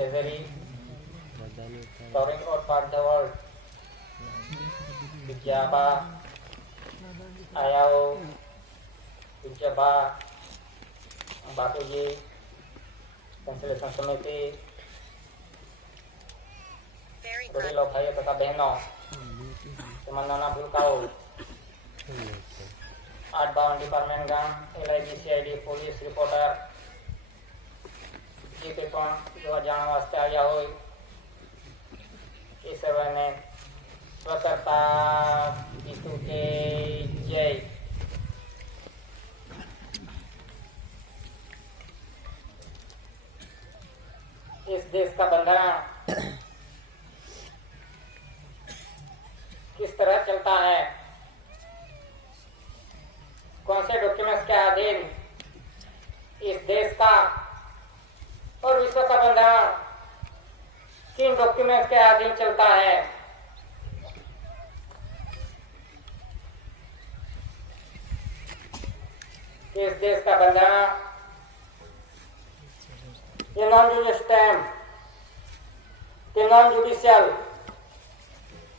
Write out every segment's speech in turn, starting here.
treasury, storing out for the world. Vijaba, Ayao, Vijaba, बापूजी, संश्लेषण समिति, बड़े लोग भाइयों तथा बहनों, मनना भूलकाओ, 852 डिपार्टमेंट गांव, LIG, CID, पुलिस रिपोर्टर, जीते पण जो जान वास्ते आया हो, इस समय ने स्वतंत्रता जीतू के जय। इस देश का बंधारण किस तरह चलता है, कौन से डॉक्यूमेंट्स के अधीन इस देश का और विश्व का बंधारण किन डॉक्यूमेंट्स के अधीन चलता है। इस देश का बंधारण ये नॉन जुडिशियल के नॉन जुडिशियल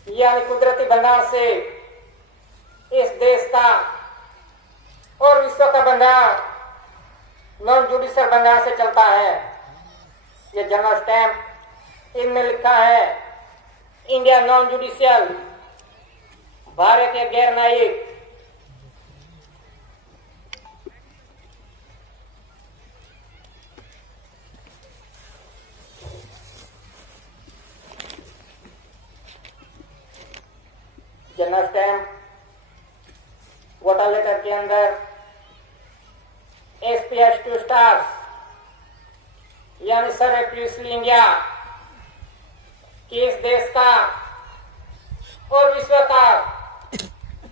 यानी कुदरती बंधारण से इस देश का और विश्व का बंधारण नॉन जुडिशियल बंधारण से चलता है। ये जनरल स्टैम्प इनमें लिखा है इंडिया नॉन जुडिशियल, भारत एक गैर न्यायिक। जनरल स्टैम्प वोटर लेटर के अंदर SPS 2 स्टार्स यानी सर प्रीवियसली इंडिया कि इस देश का और विश्व का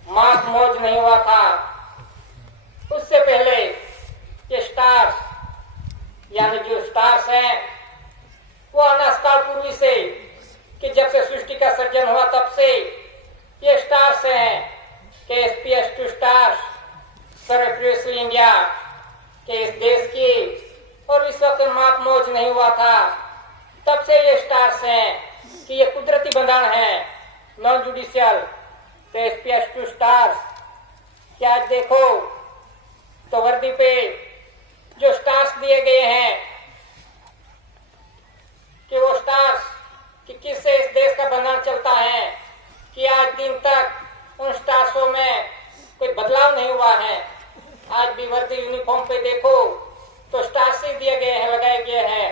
मार्क मौज नहीं हुआ था। उससे पहले ये स्टार्स यानी जो स्टार्स हैं वो अनास्काल पूर्वी से कि जब से सृष्टि का सृजन हुआ तब से ये स्टार्स हैं कि SPS 2 stars sir previously India के इस देश की और विश्व के माप मौज नहीं हुआ था। तब से ये स्टार्स हैं कि ये कुदरती बंधारण है नॉन जुडिशियल के SPS 2 स्टार्स। क्या आज देखो तो वर्दी पे जो स्टार्स दिए गए हैं कि वो स्टार्स कि किससे इस देश का बंधारण चलता है कि आज दिन तक उन स्टार्सों में कोई बदलाव नहीं हुआ है। आज भी वर्दी यूनिफॉर्म पे देखो तो स्टार्स ही दिए गए हैं, लगाए गए हैं,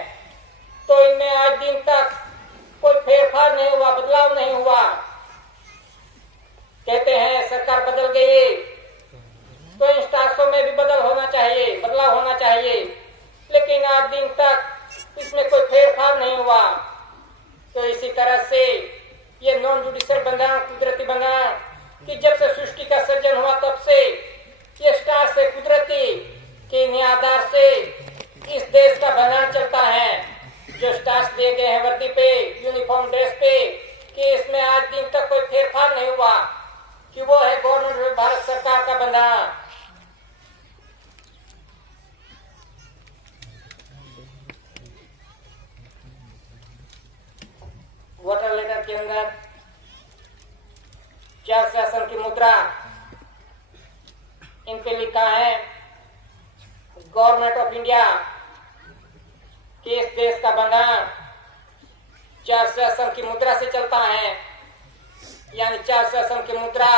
तो इनमें आज दिन तक कोई फेरफार नहीं हुआ, बदलाव नहीं हुआ। कहते हैं सरकार बदल गई तो इन स्टार्सों में भी बदलाव होना चाहिए, लेकिन आज दिन तक इसमें कोई फेरफार नहीं हुआ। तो इसी तरह से ये नॉन जुडिशियल बंधारण कुदरती बंधारण कि जब से सृष्टि का सृजन हुआ तब से ये स्टार से कुदरती के आधार से इस देश का बंधारण चलता है। जो स्टार्स दिए गए हैं वर्दी पे, यूनिफॉर्म ड्रेस पे कि इसमें आज दिन तक कोई फेरफार नहीं हुआ कि वो है गवर्नमेंट भारत सरकार का बंधारण। वोटर लेटर के अंदर 4 शासन की मुद्रा इन पे लिखा है गवर्नमेंट ऑफ इंडिया कि इस देश का बंधारण 4 शासन की मुद्रा से चलता है। यानी 4 शासन की मुद्रा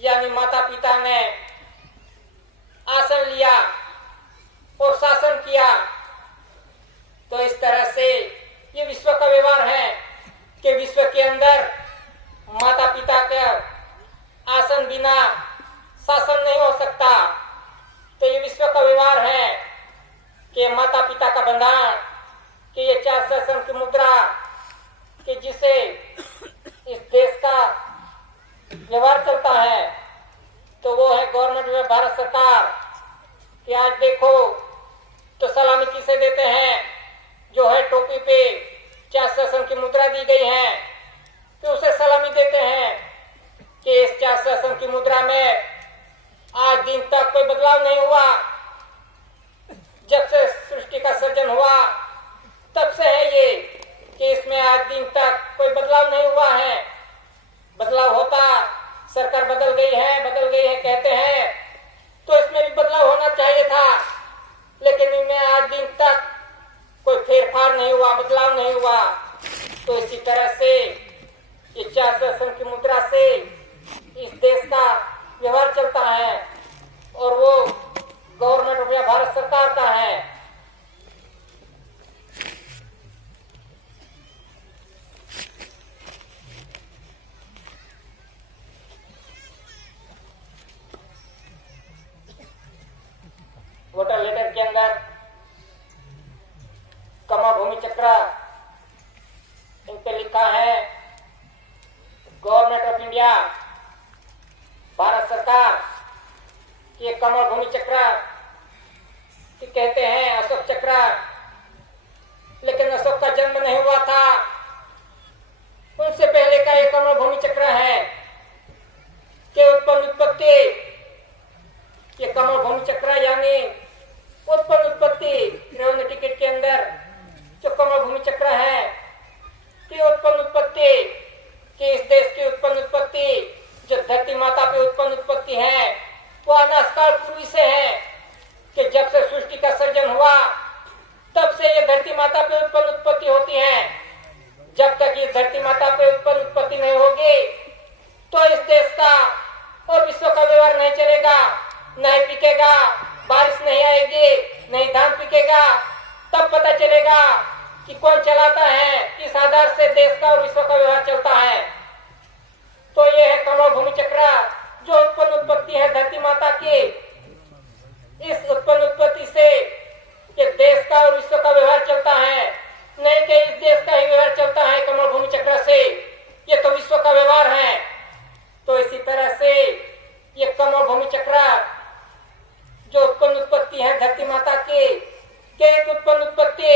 यानी माता पिता ने आसन लिया और शासन किया। तो इस तरह से ये विश्व का व्यवहार है कि विश्व के अंदर माता पिता का आसन बिना शासन नहीं हो सकता। तो ये विश्व का व्यवहार है कि माता पिता का बंधारण कि ये 4 शासन की मुद्रा कि जिसे इस देश का व्यवहार चलता है तो वो है गवर्नमेंट में भारत सरकार। कि आज देखो तो सलामी किसे देते हैं, जो है टोपी पे 4 शासन की मुद्रा दी गई है तो उसे सलामी देते हैं कि इस 4 शासन की मुद्रा में आज दिन तक कोई बदलाव नहीं हुआ। जब से सृष्टि का सृजन हुआ तब से है ये कि इसमें आज दिन तक कोई बदलाव नहीं हुआ है। बदलाव होता, सरकार बदल गई है कहते हैं, तो इसमें भी बदलाव होना चाहिए था, लेकिन इनमें आज दिन तक कोई फेरफार नहीं हुआ, बदलाव नहीं हुआ। तो इसी तरह से ये 400 की मुद्रा से इस देश का व्यवहार चलता है और वो गवर्नमेंट ऑफ इंडिया भारत सरकार का है। वोटर लेटर के अंदर कमा भूमि चक्र इन पे लिखा है गवर्नमेंट ऑफ इंडिया भारत सरकार ये कमल भूमि चक्र कहते हैं अशोक चक्र, लेकिन अशोक का जन्म नहीं हुआ था, उनसे पहले का ये कमल भूमि चक्र है कि उत्पन्न उत्पत्ति। ये कमल भूमि चक्र यानी उत्पन्न उत्पत्ति रेवेन्यू टिकट के अंदर जो कमल भूमि चक्र है कि उत्पन्न उत्पत्ति कि इस देश की उत्पन्न उत्पत्ति जो धरती माता पे उत्पन्न उत्पत्ति है वो अनादिकाल पूर्व से है कि जब से सृष्टि का सर्जन हुआ तब से ये धरती माता पे उत्पन्न उत्पत्ति होती है। जब तक ये धरती माता पे उत्पन्न उत्पत्ति नहीं होगी तो इस देश का और विश्व का व्यवहार नहीं चलेगा, नहीं पिकेगा, बारिश नहीं आएगी, नहीं धान पिकेगा। तब पता चलेगा कि कौन चलाता है, किस आधार से देश का और विश्व का व्यवहार चलता है। तो ये है कमल भूमि चक्र जो उत्पन्न उत्पत्ति है धरती माता की। इस उत्पन्न उत्पत्ति से ये देश का और विश्व का व्यवहार चलता है, नहीं कि इस देश का ही व्यवहार चलता है कमल भूमि चक्र से, ये तो विश्व का व्यवहार है। तो इसी तरह से ये कमल भूमि चक्र जो उत्पन्न उत्पत्ति है धरती माता की, एक उत्पन्न उत्पत्ति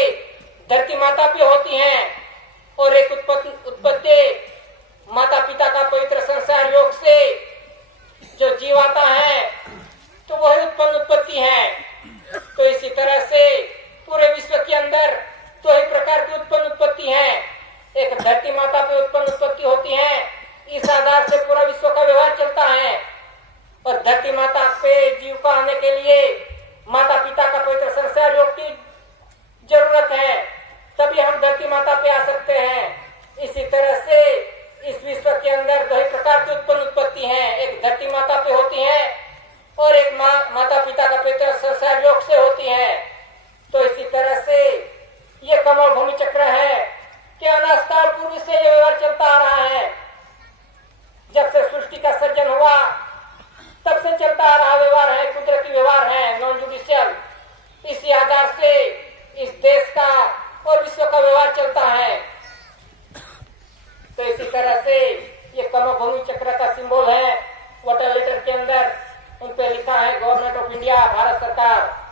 धरती माता पे होती है और एक उत्पत्ति माता पिता का पवित्र संसार योग से जो जीव आता है तो वही उत्पन्न उत्पत्ति है। तो इसी तरह से पूरे विश्व के अंदर दो ही प्रकार की उत्पन्न उत्पत्ति है, एक धरती माता पे उत्पन्न उत्पत्ति होती है, इस आधार से पूरा विश्व का व्यवहार चलता है। और धरती माता पे जीव का आने के लिए माता पिता का पवित्र संसार योग की जरूरत है, तभी हम धरती माता पे आ सकते हैं। इसी तरह से इस विश्व के अंदर दो ही प्रकार की उत्पन्न उत्पत्ति है, एक धरती माता पे होती है और एक माता पिता का पवित्र संसार योग से होती है। तो इसी तरह से ये कमल भूमि चक्र है कि अनादिकाल पूर्व से ये व्यवहार चलता आ रहा है। जब से सृष्टि का सर्जन हुआ तब से चलता आ रहा व्यवहार है, कुदरती व्यवहार है, नॉन जुडिशियल। इसी आधार से इस देश का और विश्व का व्यवहार चलता है। तो इसी तरह से ये कमल भूमि चक्र का सिंबल है वोटर लेटर के अंदर, उन पे लिखा है गवर्नमेंट ऑफ इंडिया भारत सरकार।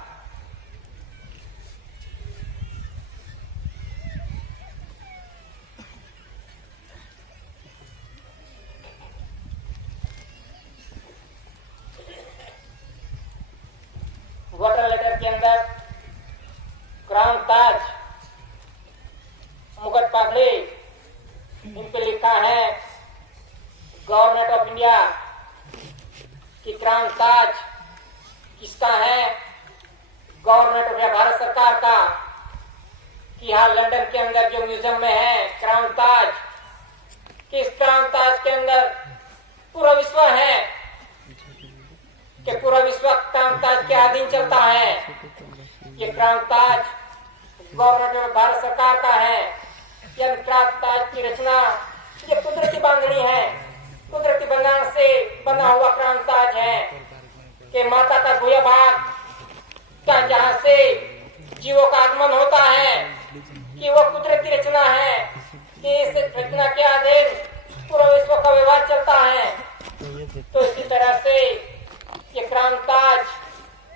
वोटर लेटर के अंदर क्राउन ताज, मुकुट पागड़ी, इन पे लिखा है गवर्नमेंट ऑफ इंडिया कि क्राउन ताज किसका है, गवर्नमेंट ऑफ इंडिया भारत सरकार का। कि यहाँ लंदन के अंदर जो म्यूजियम में है क्राउन ताज, कि इस क्राउन ताज के अंदर पूरा विश्व है कि पूरा विश्व क्राउन ताज के अधीन चलता है। ये crown Taj government of Bharat सरकार का है। यह क्राउन ताज की रचना ये कुदरती बांधनी है, कुदरती बंधन से बना हुआ क्राउन ताज है कि माता का गुया भाग का जहाँ से जीवों का आगमन होता है कि वो कुदरती रचना है कि इस रचना के अधीन पूरा विश्व का व्यवहार चलता है। तो इसी तरह से ये क्राउन ताज,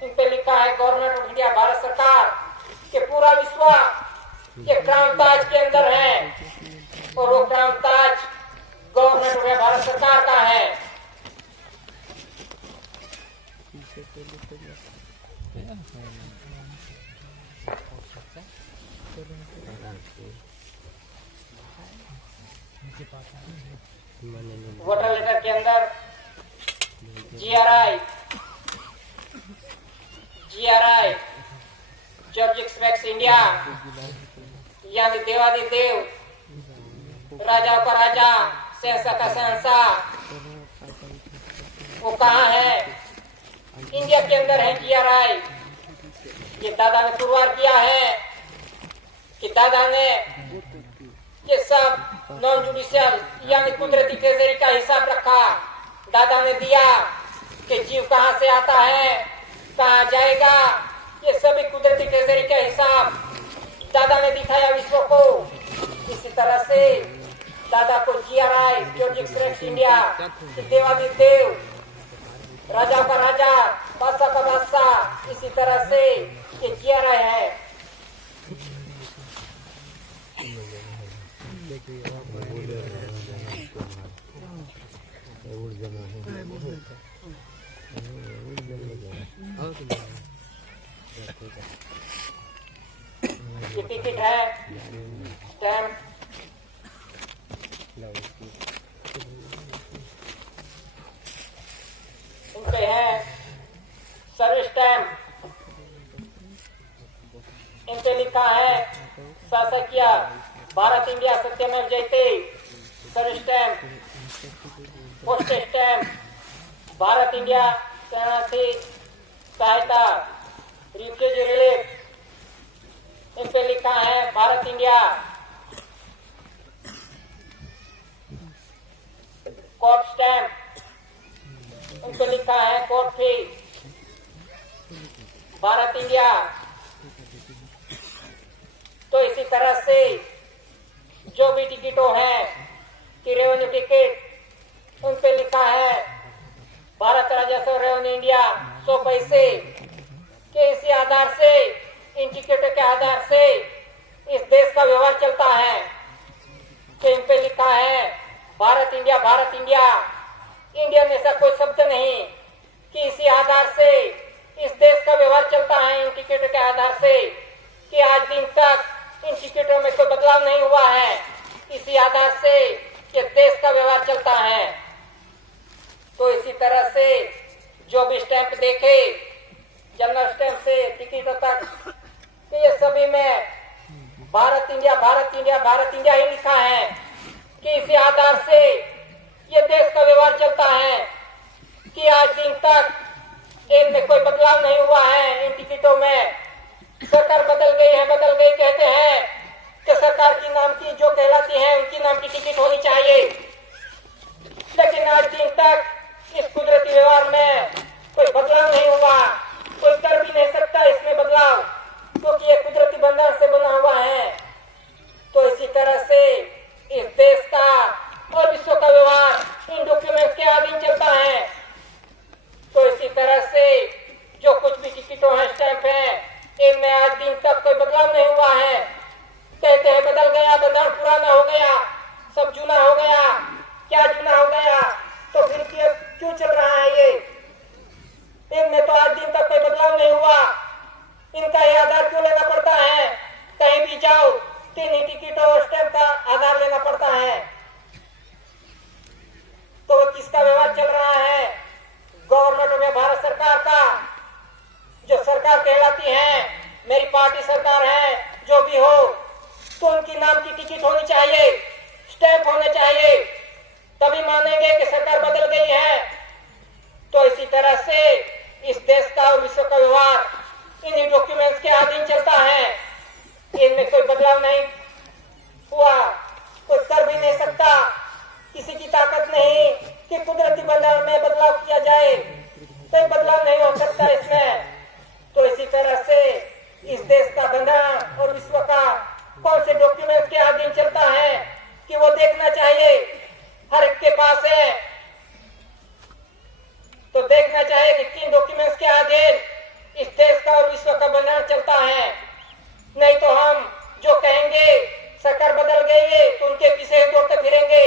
इन पे लिखा है गवर्नमेंट ऑफ इंडिया भारत सरकार कि पूरा विश्व ये क्राउन ताज के अंदर है और वो crown Taj government of India Bharat सरकार का है। वोटर लेटर के अंदर जीआरआई जॉर्जिक्स वैक्स इंडिया यानी देवादिदेव, राजाओं का राजा, शहंशाह का शहंशाह, वो कहाँ है? इंडिया के अंदर है जीआरआई। ये दादा ने पुरवार किया है कि दादा ने ये सब नॉन जुडिशियल यानी कुदरती ट्रेजरी का हिसाब रखा। दादा ने दिया कि जीव कहाँ से आता है, कहाँ जाएगा, ये सभी कुदरती ट्रेजरी का हिसाब दादा ने दिखाया विश्व को। इसी तरह से दादा को जीआरआई जॉर्जिक्स वैक्स इंडिया, देवादिदेव, राजा का राजा, बादशाह का बादशाह, इसी तरह से ये जीआरआई है। ये टिकट है, स्टैम्प, इनके हैं सर्विस स्टैम्प, इन पे लिखा है शासकीय भारत इंडिया सत्यमेव जयते, service stamp, post stamp, Bharat India शरणार्थी सहायता, रिफ्यूजी रिलीफ, इन पे लिखा है भारत इंडिया, कोर्ट स्टैम्प, इन पे लिखा है कोर्ट फी, भारत इंडिया। तो इसी तरह से जो भी टिकटों हैं कि रेवेन्यू टिकट, उन पे लिखा है भारत राजस्व रेवेन्यू इंडिया 100 पैसे के। इसी आधार से, इन टिकटों के आधार से इस देश का व्यवहार चलता है। कि इन पे लिखा है Bharat India, Bharat India, Indian ऐसा कोई शब्द नहीं। कि इसी आधार से इस देश का व्यवहार चलता है, इन टिकटों के आधार से, कि आज दिन तक इन टिकटों में कोई बदलाव नहीं हुआ है। इसी आधार से ये देश का व्यवहार चलता है। तो इसी तरह से जो भी स्टैंप देखे, जनरल स्टैंप से टिकटों तक, तो ये सभी में Bharat India, Bharat India, Bharat India ही लिखा है। कि इसी आधार से ये देश का व्यवहार चलता है कि आज दिन तक इनमें कोई बदलाव नहीं हुआ है। इन टिकटों में सरकार बदल गई है, बदल गई कहते हैं कि सरकार की नाम की जो कहलाती है उनकी नाम की टिकट होनी चाहिए, लेकिन आज दिन तक इस कुदरती व्यवहार में कोई बदलाव नहीं हुआ। कोई कर भी नहीं सकता इसमें बदलाव, क्योंकि ये कुदरती बंधन से बना हुआ है। तो इसी तरह से इस देश का और विश्व का व्यवहार इन डॉक्यूमेंट के अधीन चलता है। तो इसी तरह से जो कुछ भी टिकटों हैं, स्टैंप हैं, इनमें आज दिन तक कोई बदलाव नहीं हुआ है। कहते हैं बदल गया, बंधन पुराना हो गया, सब जूना हो गया। क्या जूना हो गया? तो फिर क्यों चल रहा है ये? इनमें तो आज दिन तक कोई बदलाव नहीं हुआ। इनका ये आधार क्यों लेना पड़ता है? कहीं भी जाओ 3 टिकट और स्टैंप का आधार लेना पड़ता है। तो किसका व्यवहार चल रहा है? गवर्नमेंट में भारत सरकार का, जो सरकार कहलाती है, मेरी पार्टी सरकार है, जो भी हो, तो उनकी नाम की टिकट होनी चाहिए, स्टैंप होने चाहिए, तभी मानेंगे कि सरकार बदल गई है। तो इसी तरह से इस देश का और विश्व का व्यवहार इन्हीं डॉक्यूमेंट्स के अधीन चलता है। इनमें कोई बदलाव नहीं हुआ, कोई कर भी नहीं सकता। किसी की ताकत नहीं कि कुदरती बंधन में बदलाव किया जाए, कोई बदलाव नहीं हो सकता इसमें। तो इसी तरह से इस देश का बंधन और विश्व का कौन से डॉक्यूमेंट्स के अधीन चलता है कि वो देखना चाहिए, हर एक के पास है। तो देखना चाहिए कि किन डॉक्यूमेंट्स के अधीन इस देश का और विश्व का बंधन चलता है। नहीं तो हम जो कहेंगे सरकार बदल गई है तो उनके पीछे दौड़ते फिरेंगे,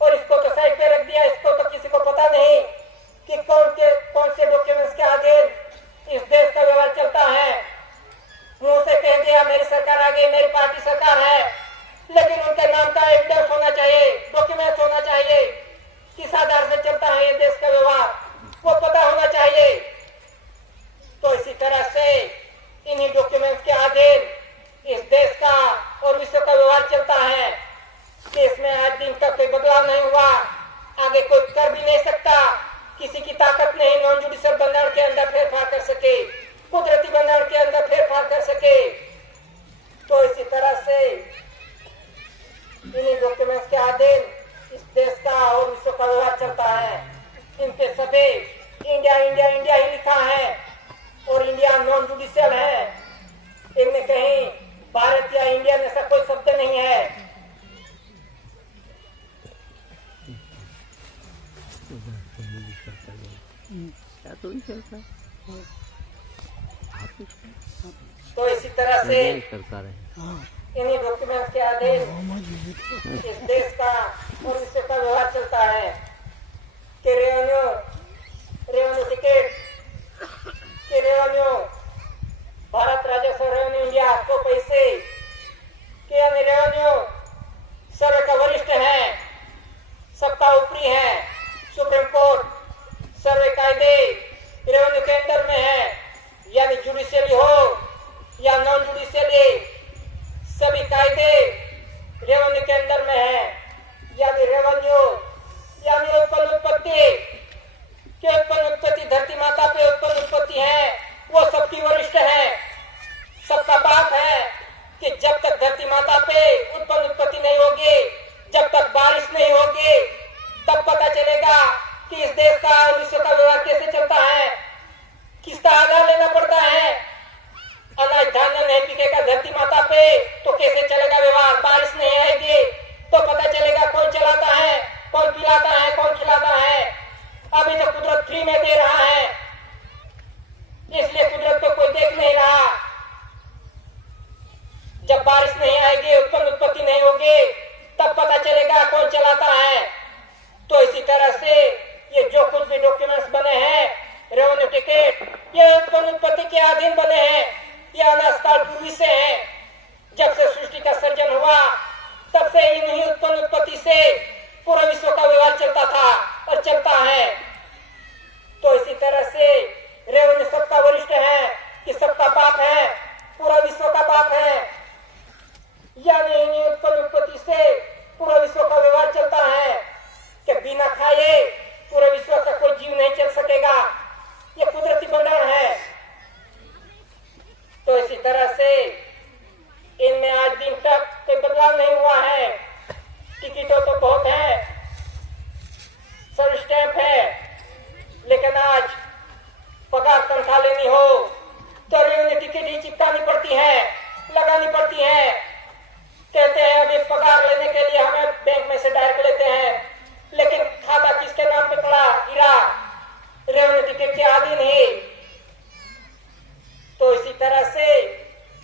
और इसको तो साइड पे रख दिया। इसको तो किसी को पता नहीं कि कौन से डॉक्यूमेंट्स के अधीन इस देश का व्यवहार चलता है। मुंह से कह दिया मेरी सरकार आ गई, मेरी पार्टी सरकार है, लेकिन उनके नाम का एविडेंस होना चाहिए। बदलाव नहीं हुआ, आगे कोई कर भी नहीं सकता। किसी की ताकत नहीं नॉन जुडिशियल बंधन के अंदर फेरफार कर सके, कुदरती बंधन के अंदर फेरफार कर सके। तो इसी तरह से इन्हीं डॉक्यूमेंट्स के अधीन इस देश का और विश्व का व्यवहार चलता है। इन पे सभी इंडिया इंडिया इंडिया ही लिखा है और इंडिया नॉन जुडिशियल है। इनमें कहीं भारत या इंडियन ऐसा कोई शब्द नहीं है। तो इसी तरह से इन्हीं डॉक्यूमेंट्स के अधीन इस देश का और विश्व का व्यवहार चलता है कि रेवेन्यू टिकट कि रेवेन्यू भारत राजस्व रेवेन्यू इंडिया को पैसे कि यानी रेवेन्यू सर्व का वरिष्ठ है, सबका ऊपरी है। सुप्रीम कोर्ट सर्व कायदे रेवेन्यू के अंदर में है, यानी जुडिशियली हो या नॉन जुडिशियली, सभी कायदे रेवेन्यू के अंदर में है। यानी रेवेन्यू यानी उत्पन्न उत्पत्ति के उत्पन्न उत्पत्ति धरती माता पे उत्पन्न उत्पत्ति है, वो सबकी वरिष्ठ है, सबका बाप है। कि जब तक धरती माता पे उत्पन्न उत्पत्ति नहीं होगी, जब तक बारिश नहीं होगी, तब पता चलेगा कि इस देश का और विश्व का व्यवहार कैसे चलता है, किसका आधार लेना पड़ता है। अनाज धान्य नहीं बिकेगा धरती माता पे तो कैसे चलेगा व्यवहार। बारिश नहीं आएगी तो पता चलेगा कौन चलाता है, कौन पिलाता है, कौन खिलाता है। अभी तो कुदरत फ्री में दे रहा है, इसलिए कुदरत को कोई देख नहीं रहा। जब बारिश नहीं आएगी, उत्पन्न उत्पत्ति नहीं होगी, तब पता चलेगा कौन चलाता है। तो इसी तरह से ये जो कुछ भी डॉक्यूमेंट्स बने हैं, रेवेन्यू टिकट, ये उत्पन्न उत्पत्ति के अधीन बने हैं। ये अनाज काल पूर्वी से है। जब से सृष्टि का सर्जन हुआ तब से इन्हीं उत्पन्न उत्पत्ति से पूरे विश्व का व्यवहार चलता था और चलता है। तो इसी तरह से रेवेन्यू सबका वरिष्ठ है कि सबका बाप है, पूरा विश्व का बाप है। यानी इन्हीं उत्पन्न उत्पत्ति से पूरे विश्व का व्यवहार चलता है कि बिना खाए पूरे विश्व का कोई जीव नहीं चल सकेगा। ये कुदरती बंधन है। तो इसी तरह से इनमें आज दिन तक कोई बदलाव नहीं हुआ है। टिकटों तो बहुत है, सब स्टैंप है, लेकिन आज पगार तनख्वाह लेनी हो तो रेवेन्यू टिकट ही चिपकानी पड़ती है, लगानी पड़ती है। कहते हैं अभी पगार लेने के लिए हमें बैंक में से डायरेक्ट लेते हैं, लेकिन खाता किसके नाम पे पड़ा, हीरा रेवेन्यू टिकट के अधीन ही। तो इसी तरह से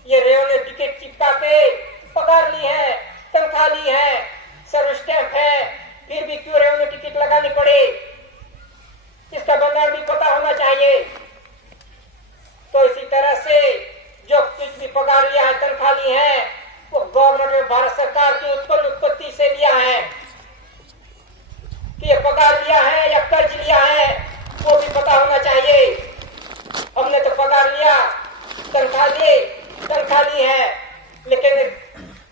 ये रेवेन्यू टिकट चिपका के पगार ली है, तनख्वाह ली है, सर्व स्टैंप है, फिर भी क्यों रेवेन्यू टिकट लगानी पड़े, इसका बंधन भी पता होना चाहिए। तो इसी तरह से जो कुछ भी पगार लिया है, तनख्वाह ली है, वो गवर्नमेंट में भारत सरकार की उत्पन्न उत्पत्ति से लिया है। कि ये पगार लिया है या कर्ज लिया है, वो भी पता होना चाहिए। हमने तो पगार लिया, तनख्वाह ली है, लेकिन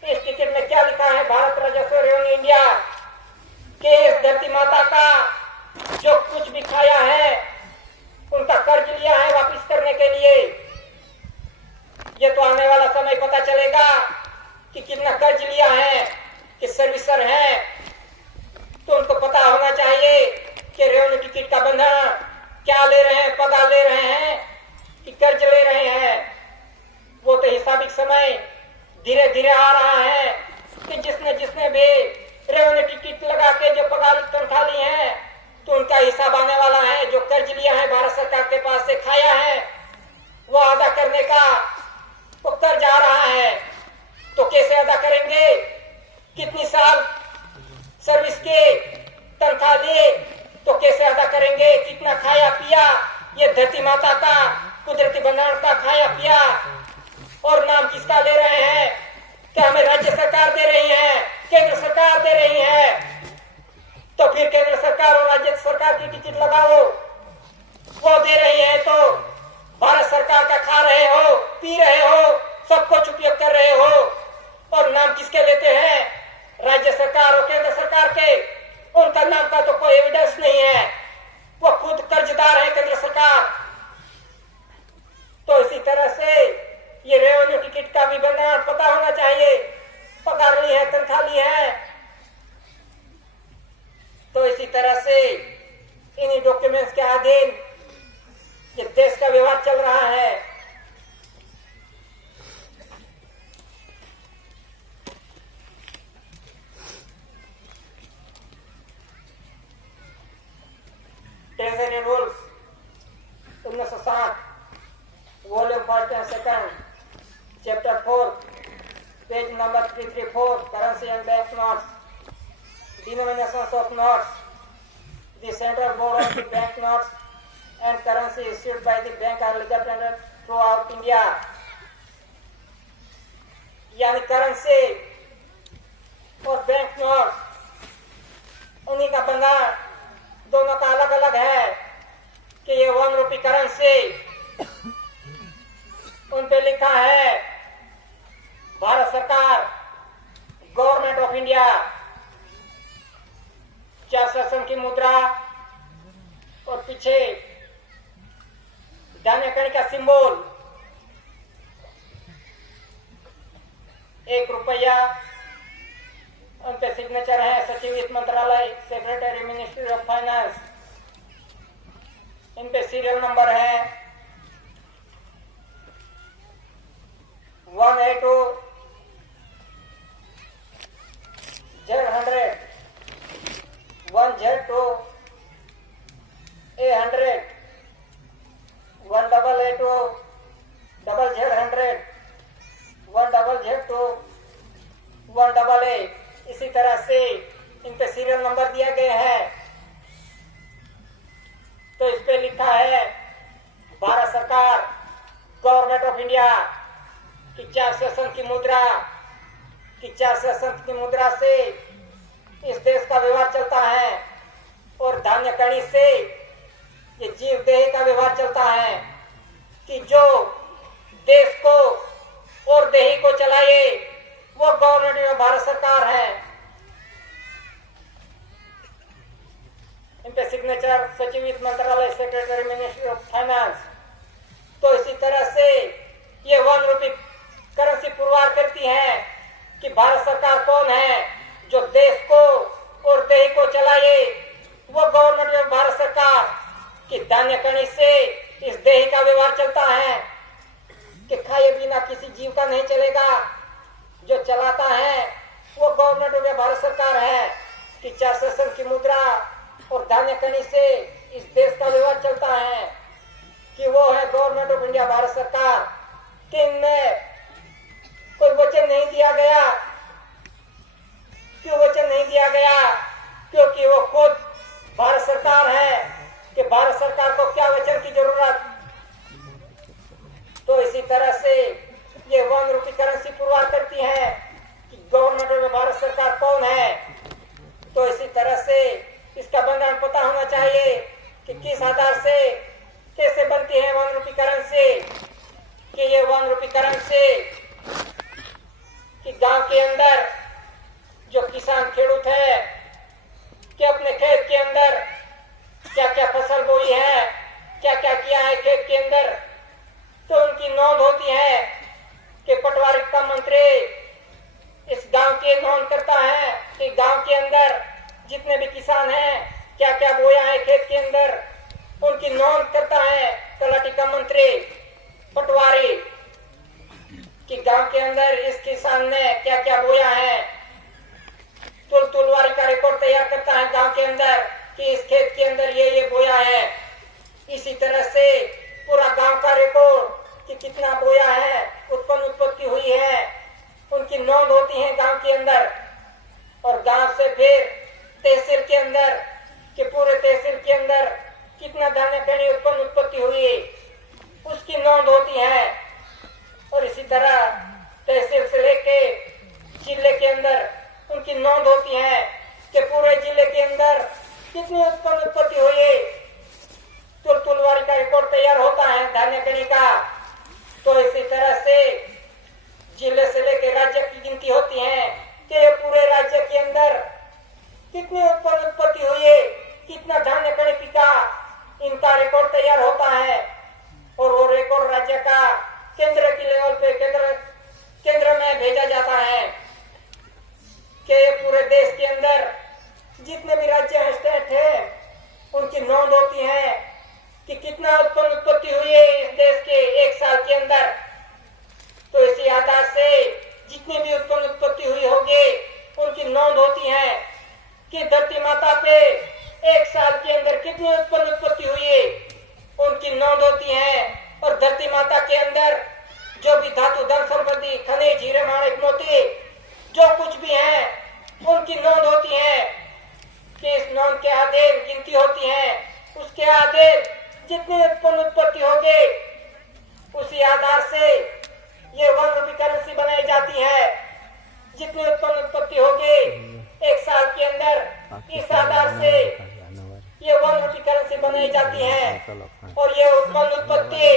इस टिकट में क्या लिखा है, भारत राजस्व रेवेन्यू इंडिया, कि इस धरती माता का जो कुछ भी खाया है उनका कर्ज लिया है वापस करने के लिए। ये तो आने वाला समय पता चलेगा कि कितना कर्ज लिया है, कि सर्विसर है, तो उनको पता होना चाहिए कि रेवेन्यू टिकट का बंधन क्या ले रहे हैं, पगार ले रहे हैं कि कर्ज ले रहे हैं। वो तो हिसाबिक समय धीरे धीरे आ रहा है कि जिसने भी रेवेन्यू टिकट लगा के जो पगार तनख्वाह ली है तो उनका हिसाब आने वाला है। जो कर्ज लिया है भारत सरकार के पास से खाया है, वो अदा करने का वो कर्ज आ रहा है। तो कैसे अदा करेंगे, कितनी साल सर्विस के तनख्वाह लिए तो कैसे अदा करेंगे, कितना खाया पिया, ये धरती माता का कुदरती बंधन का खाया पिया। और नाम किसका ले रहे हैं, क्या हमें राज्य सरकार दे रही है, केंद्र सरकार दे रही है। तो फिर केंद्र सरकार और राज्य सरकार की टिकट लगाओ, वो दे रही है तो भारत सरकार का खा रहे हो, पी रहे हो, सब कुछ उपयोग कर रहे हो। और नाम किसके लेते हैं, राज्य सरकार और केंद्र सरकार के। तरह से इन्हीं डॉक्यूमेंट्स के अधीन ये देश का व्यवहार चल रहा है। Treasury rules 1960 volume 1 and 2 chapter 4 page number 334 currency and bank notes denominations of notes the central board of the bank notes and currency issued by the bank are legal tender throughout India। यानी currency और bank note उन्हीं का बंगाल दोनों का अलग अलग है कि ये 1 रुपी करेंसी उन पे लिखा है भारत सरकार गवर्नमेंट ऑफ इंडिया, 4 शासन की मुद्रा और पीछे दाने कड़ी का सिंबल 1 रुपया, उन पे सिग्नेचर है सचिव वित्त मंत्रालय, सेक्रेटरी मिनिस्ट्री ऑफ फाइनेंस, इन पे सीरियल नंबर है 182 Z100 1Z2 A100 1882 ZZ100 1ZZ2 1AA। इसी तरह से इन पे सीरियल नंबर दिए गए हैं। तो इस पे लिखा है भारत सरकार गवर्नमेंट ऑफ इंडिया की 4 शासन की मुद्रा से इस देश का व्यवहार चलता है और धान्य कणी से ये जीव देही का व्यवहार चलता है कि जो देश को और देही को चलाए वो गवर्नमेंट में भारत सरकार है। इन पे सिग्नेचर सचिव वित्त मंत्रालय, सेक्रेटरी मिनिस्ट्री ऑफ फाइनेंस। तो इसी तरह से ये 1 रुपी करेंसी पुरवार करती है कि भारत सरकार कौन है, जो देश को और देही को चलाए वो गवर्नमेंट में भारत सरकार की धान्य कणी से इस देही का व्यवहार चलता है कि खाए बिना किसी जीव का नहीं चलेगा, जो चलाता है वो गवर्नमेंट में भारत सरकार है कि 4 शासन की मुद्रा और धान्य कणी से इस देश का व्यवहार चलता है कि वो है गवर्नमेंट ऑफ इंडिया भारत सरकार। कि इनमें कोई वचन नहीं दिया गया। क्यों वचन नहीं दिया गया? क्योंकि वो खुद भारत सरकार है कि भारत सरकार को क्या वचन की जरूरत। तो इसी तरह से ये 1 रुपी करेंसी पुरवार करती है कि गवर्नमेंट में भारत सरकार कौन है। तो इसी तरह से इसका बंधन पता होना चाहिए कि किस आधार से कैसे बनती है 1 रुपी करेंसी। कि ये 1 रुपी करेंसी कि गांव के अंदर जो किसान खेडूत है कि अपने खेत के अंदर क्या क्या फसल बोई है, क्या क्या किया है खेत के अंदर, तो उनकी नोंद होती है कि पटवारी का मंत्री इस गांव की नोंद करता है कि गांव के अंदर जितने भी किसान हैं क्या क्या बोया है खेत के अंदर, उनकी नोंद करता है तलाटी का मंत्री पटवारी कि गांव के अंदर इस किसान ने क्या क्या बोया है। तुलवारी का रिकॉर्ड तैयार करता है गांव के अंदर कि इस खेत के अंदर ये बोया है। इसी तरह से पूरा गांव का रिकॉर्ड कि कितना बोया है, उत्पत्ति हुई है, उनकी नोंद होती है गांव के अंदर। और गांव से फिर तहसील के अंदर कि पूरे तहसील के अंदर कितना धान्य कणी उत्पत्ति हुई, उसकी नोंद होती है। और इसी तरह तहसील से लेके जिले के अंदर उनकी नोंद होती है कि पूरे जिले के अंदर कितनी उत्पत्ति हुई। तुलवारी का रिकॉर्ड तैयार होता है धान्य कणी का। तो इसी तरह से जिले से लेके राज्य की गिनती होती है कि पूरे राज्य के अंदर कितनी उत्पत्ति हुई, कितना धान्य कणी पिका, इनका रिकॉर्ड तैयार होता है। और वो रिकॉर्ड राज्य का केंद्र की लेवल पे केंद्र में भेजा जाता है कि पूरे देश के अंदर जितने भी राज्य है, स्टेट है, उनकी नोंद होती है कि कितना उत्पन्न उत्पत्ति हुई है इस देश के एक साल के अंदर। तो इसी आधार से जितनी भी उत्पन्न उत्पत्ति हुई होगी उनकी नोंद होती है कि धरती माता पे एक साल के अंदर कितनी उत्पन्न उत्पत्ति हुई है उनकी नोंद होती है। और धरती माता के अंदर जो भी धातु धन संपत्ति खनिज हीरे माणिक मोती जो कुछ भी है उनकी नोंद होती है कि इस नोंद के आधीन गिनती होती है। उसके आधीन जितनी उत्पन्न उत्पत्ति होगी उसी आधार से ये 1 रुपये करेंसी बनाई जाती है। जितनी उत्पन्न उत्पत्ति होगी एक साल के अंदर इस आधार से ये 1 रुपये करेंसी बनाई जाती है। और ये उत्पन्न उत्पत्ति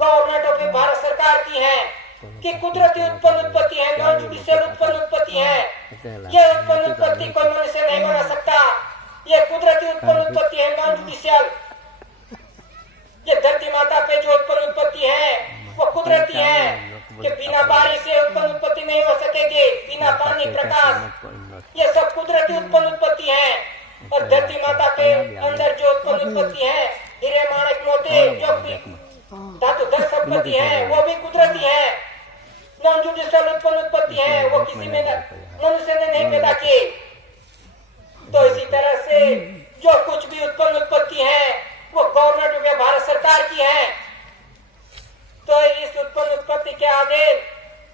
गवर्नमेंट ऑफ भारत सरकार की है कि कुदरती उत्पन्न उत्पत्ति है, नॉन जुडिशियल उत्पन्न उत्पत्ति है। ये उत्पन्न उत्पत्ति कोई मनुष्य नहीं बना सकता, ये कुदरती उत्पन्न उत्पत्ति है, नॉन जुडिशियल। ये धरती माता पे जो उत्पन्न उत्पत्ति है वो कुदरती है कि बिना बारिश से उत्पन्न उत्पत्ति नहीं हो सकेगी, बिना पानी प्रकाश, ये सब कुदरती उत्पन्न उत्पत्ति है। और धरती माता के अंदर जो उत्पन्न उत्पत्ति है हीरे माणिक मोती जो भी धातु धन संपत्ति है वो भी कुदरती है, नॉन जुडिशियल उत्पन्न उत्पत्ति है, वो किसी में मनुष्य ने नहीं पैदा की। तो इसी तरह से जो कुछ भी उत्पन्न उत्पत्ति है वो गवर्नमेंट में भारत सरकार की है। तो इस उत्पन्न उत्पत्ति के आधीन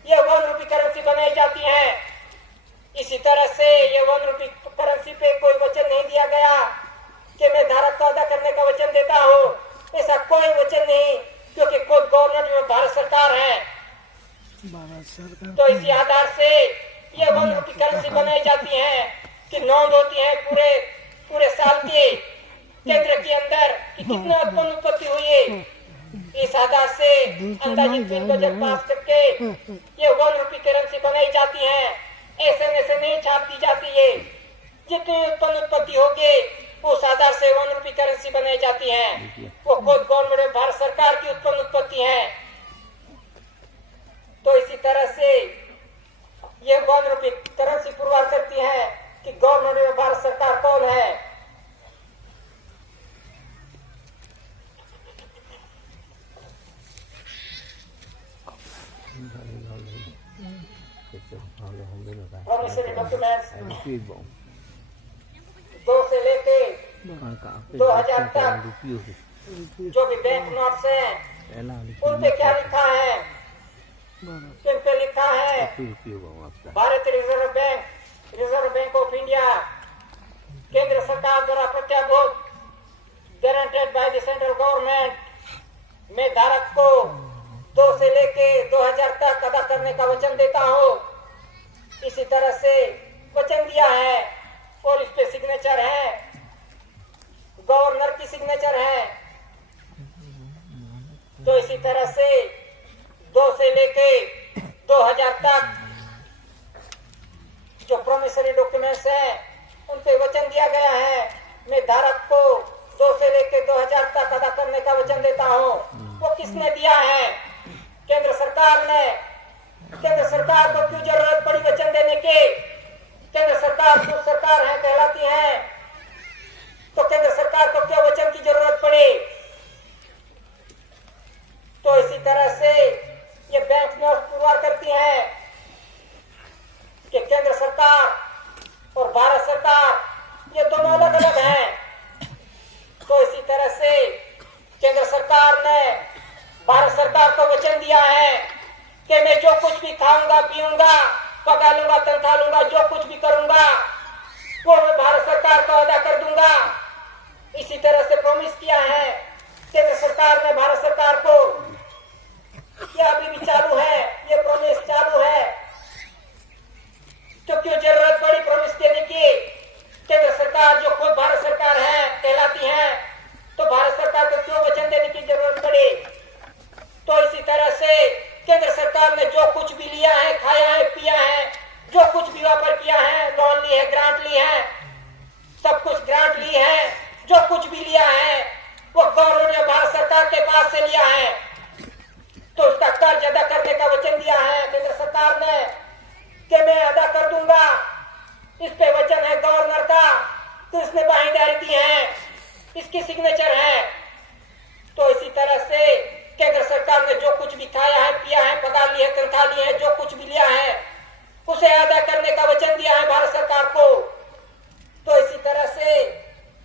ये 1 रुपये करेंसी बनाई जाती है। इसी तरह से ये 1 रुपये करेंसी पे कोई वचन नहीं दिया गया कि मैं धारक को अदा करने का वचन देता हूँ, ऐसा कोई वचन नहीं, क्योंकि खुद गवर्नमेंट में भारत सरकार है। तो इसी आधार से ये 1 रुपये करेंसी बनाई जाती है कि नोंद होती है पूरे साल के केंद्र के अंदर कि कितना उत्पन्न उत्पत्ति हुई है। इस आधार से अंदाजित बजट पास करके ये 1 रुपये करेंसी बनाई जाती है। ऐसे में से नहीं छाप दी जाती है, जितनी उत्पन्न उत्पत्ति होगी उस आधार से 1 रुपये करेंसी बनाई जाती है। वो खुद गवर्नमेंट भारत सरकार की उत्पन्न उत्पत्ति है। तो इसी तरह से ये 1 रुपये करेंसी पुरवार करती है कि गवर्नमेंट भारत सरकार कौन है। प्रॉमिसरी डॉक्यूमेंट्स 2 से लेके 2000 तक जो भी बैंक नोट्स हैं उन पे क्या लिखा है, किन पे लिखा है भारतीय रिजर्व बैंक ऑफ इंडिया केंद्र सरकार द्वारा प्रत्याभूत guaranteed by the central government में धारक को 2 से लेके 2000 तक अदा करने का वचन देता हूँ। इसी तरह से वचन दिया है और इस पे सिग्नेचर है, गवर्नर की सिग्नेचर है। तो इसी तरह से 2 से लेके 2000 तक जो प्रोमिसरी डॉक्यूमेंट्स हैं उन पे वचन दिया गया है, मैं धारक को 2 से लेके 2000 तक अदा करने का वचन देता हूँ। वो किसने दिया है? केंद्र सरकार ने। केंद्र सरकार को क्यों जरूरत पड़ी वचन देने की? केंद्र सरकार जो सरकार है कहलाती है, तो केंद्र सरकार को क्यों वचन की जरूरत पड़ी? तो इसी तरह से ये बैंक नोट पुरवार करती है कि केंद्र सरकार और भारत सरकार ये दोनों अलग अलग हैं। तो इसी तरह से केंद्र सरकार ने भारत सरकार को वचन दिया है कि मैं जो कुछ भी खाऊंगा पीऊंगा पका लूंगा तनख्वाह लूंगा जो कुछ भी करूंगा वो मैं भारत सरकार को अदा कर दूंगा। इसी तरह से प्रॉमिस किया है केंद्र सरकार ने भारत सरकार को। ये अभी भी चालू है, ये प्रॉमिस चालू है। तो क्यों जरूरत पड़ी प्रॉमिस देने की? केंद्र सरकार जो खुद भारत सरकार है कहलाती है, तो भारत सरकार को क्यों वचन देने की जरूरत पड़ी? तो इसी तरह से केंद्र सरकार ने जो कुछ भी लिया है, खाया है, पिया है, जो कुछ भी व्यापार किया है, लोन ली है, ग्रांट ली है, सब कुछ ग्रांट ली है, जो कुछ भी लिया है वो गवर्नमेंट ने भारत सरकार के पास से लिया है। तो उसका कर्ज अदा करने का वचन दिया है केंद्र सरकार ने कि मैं अदा कर दूंगा। इस पे वचन है गवर्नर का तो इसने भागीदारी दी है, इसकी सिग्नेचर है। तो इसी तरह से केंद्र सरकार ने जो कुछ भी खाया है, पिया है, पगार ली है, तनख्वाह ली है, जो कुछ भी लिया है उसे अदा करने का वचन दिया है भारत सरकार को। तो इसी तरह से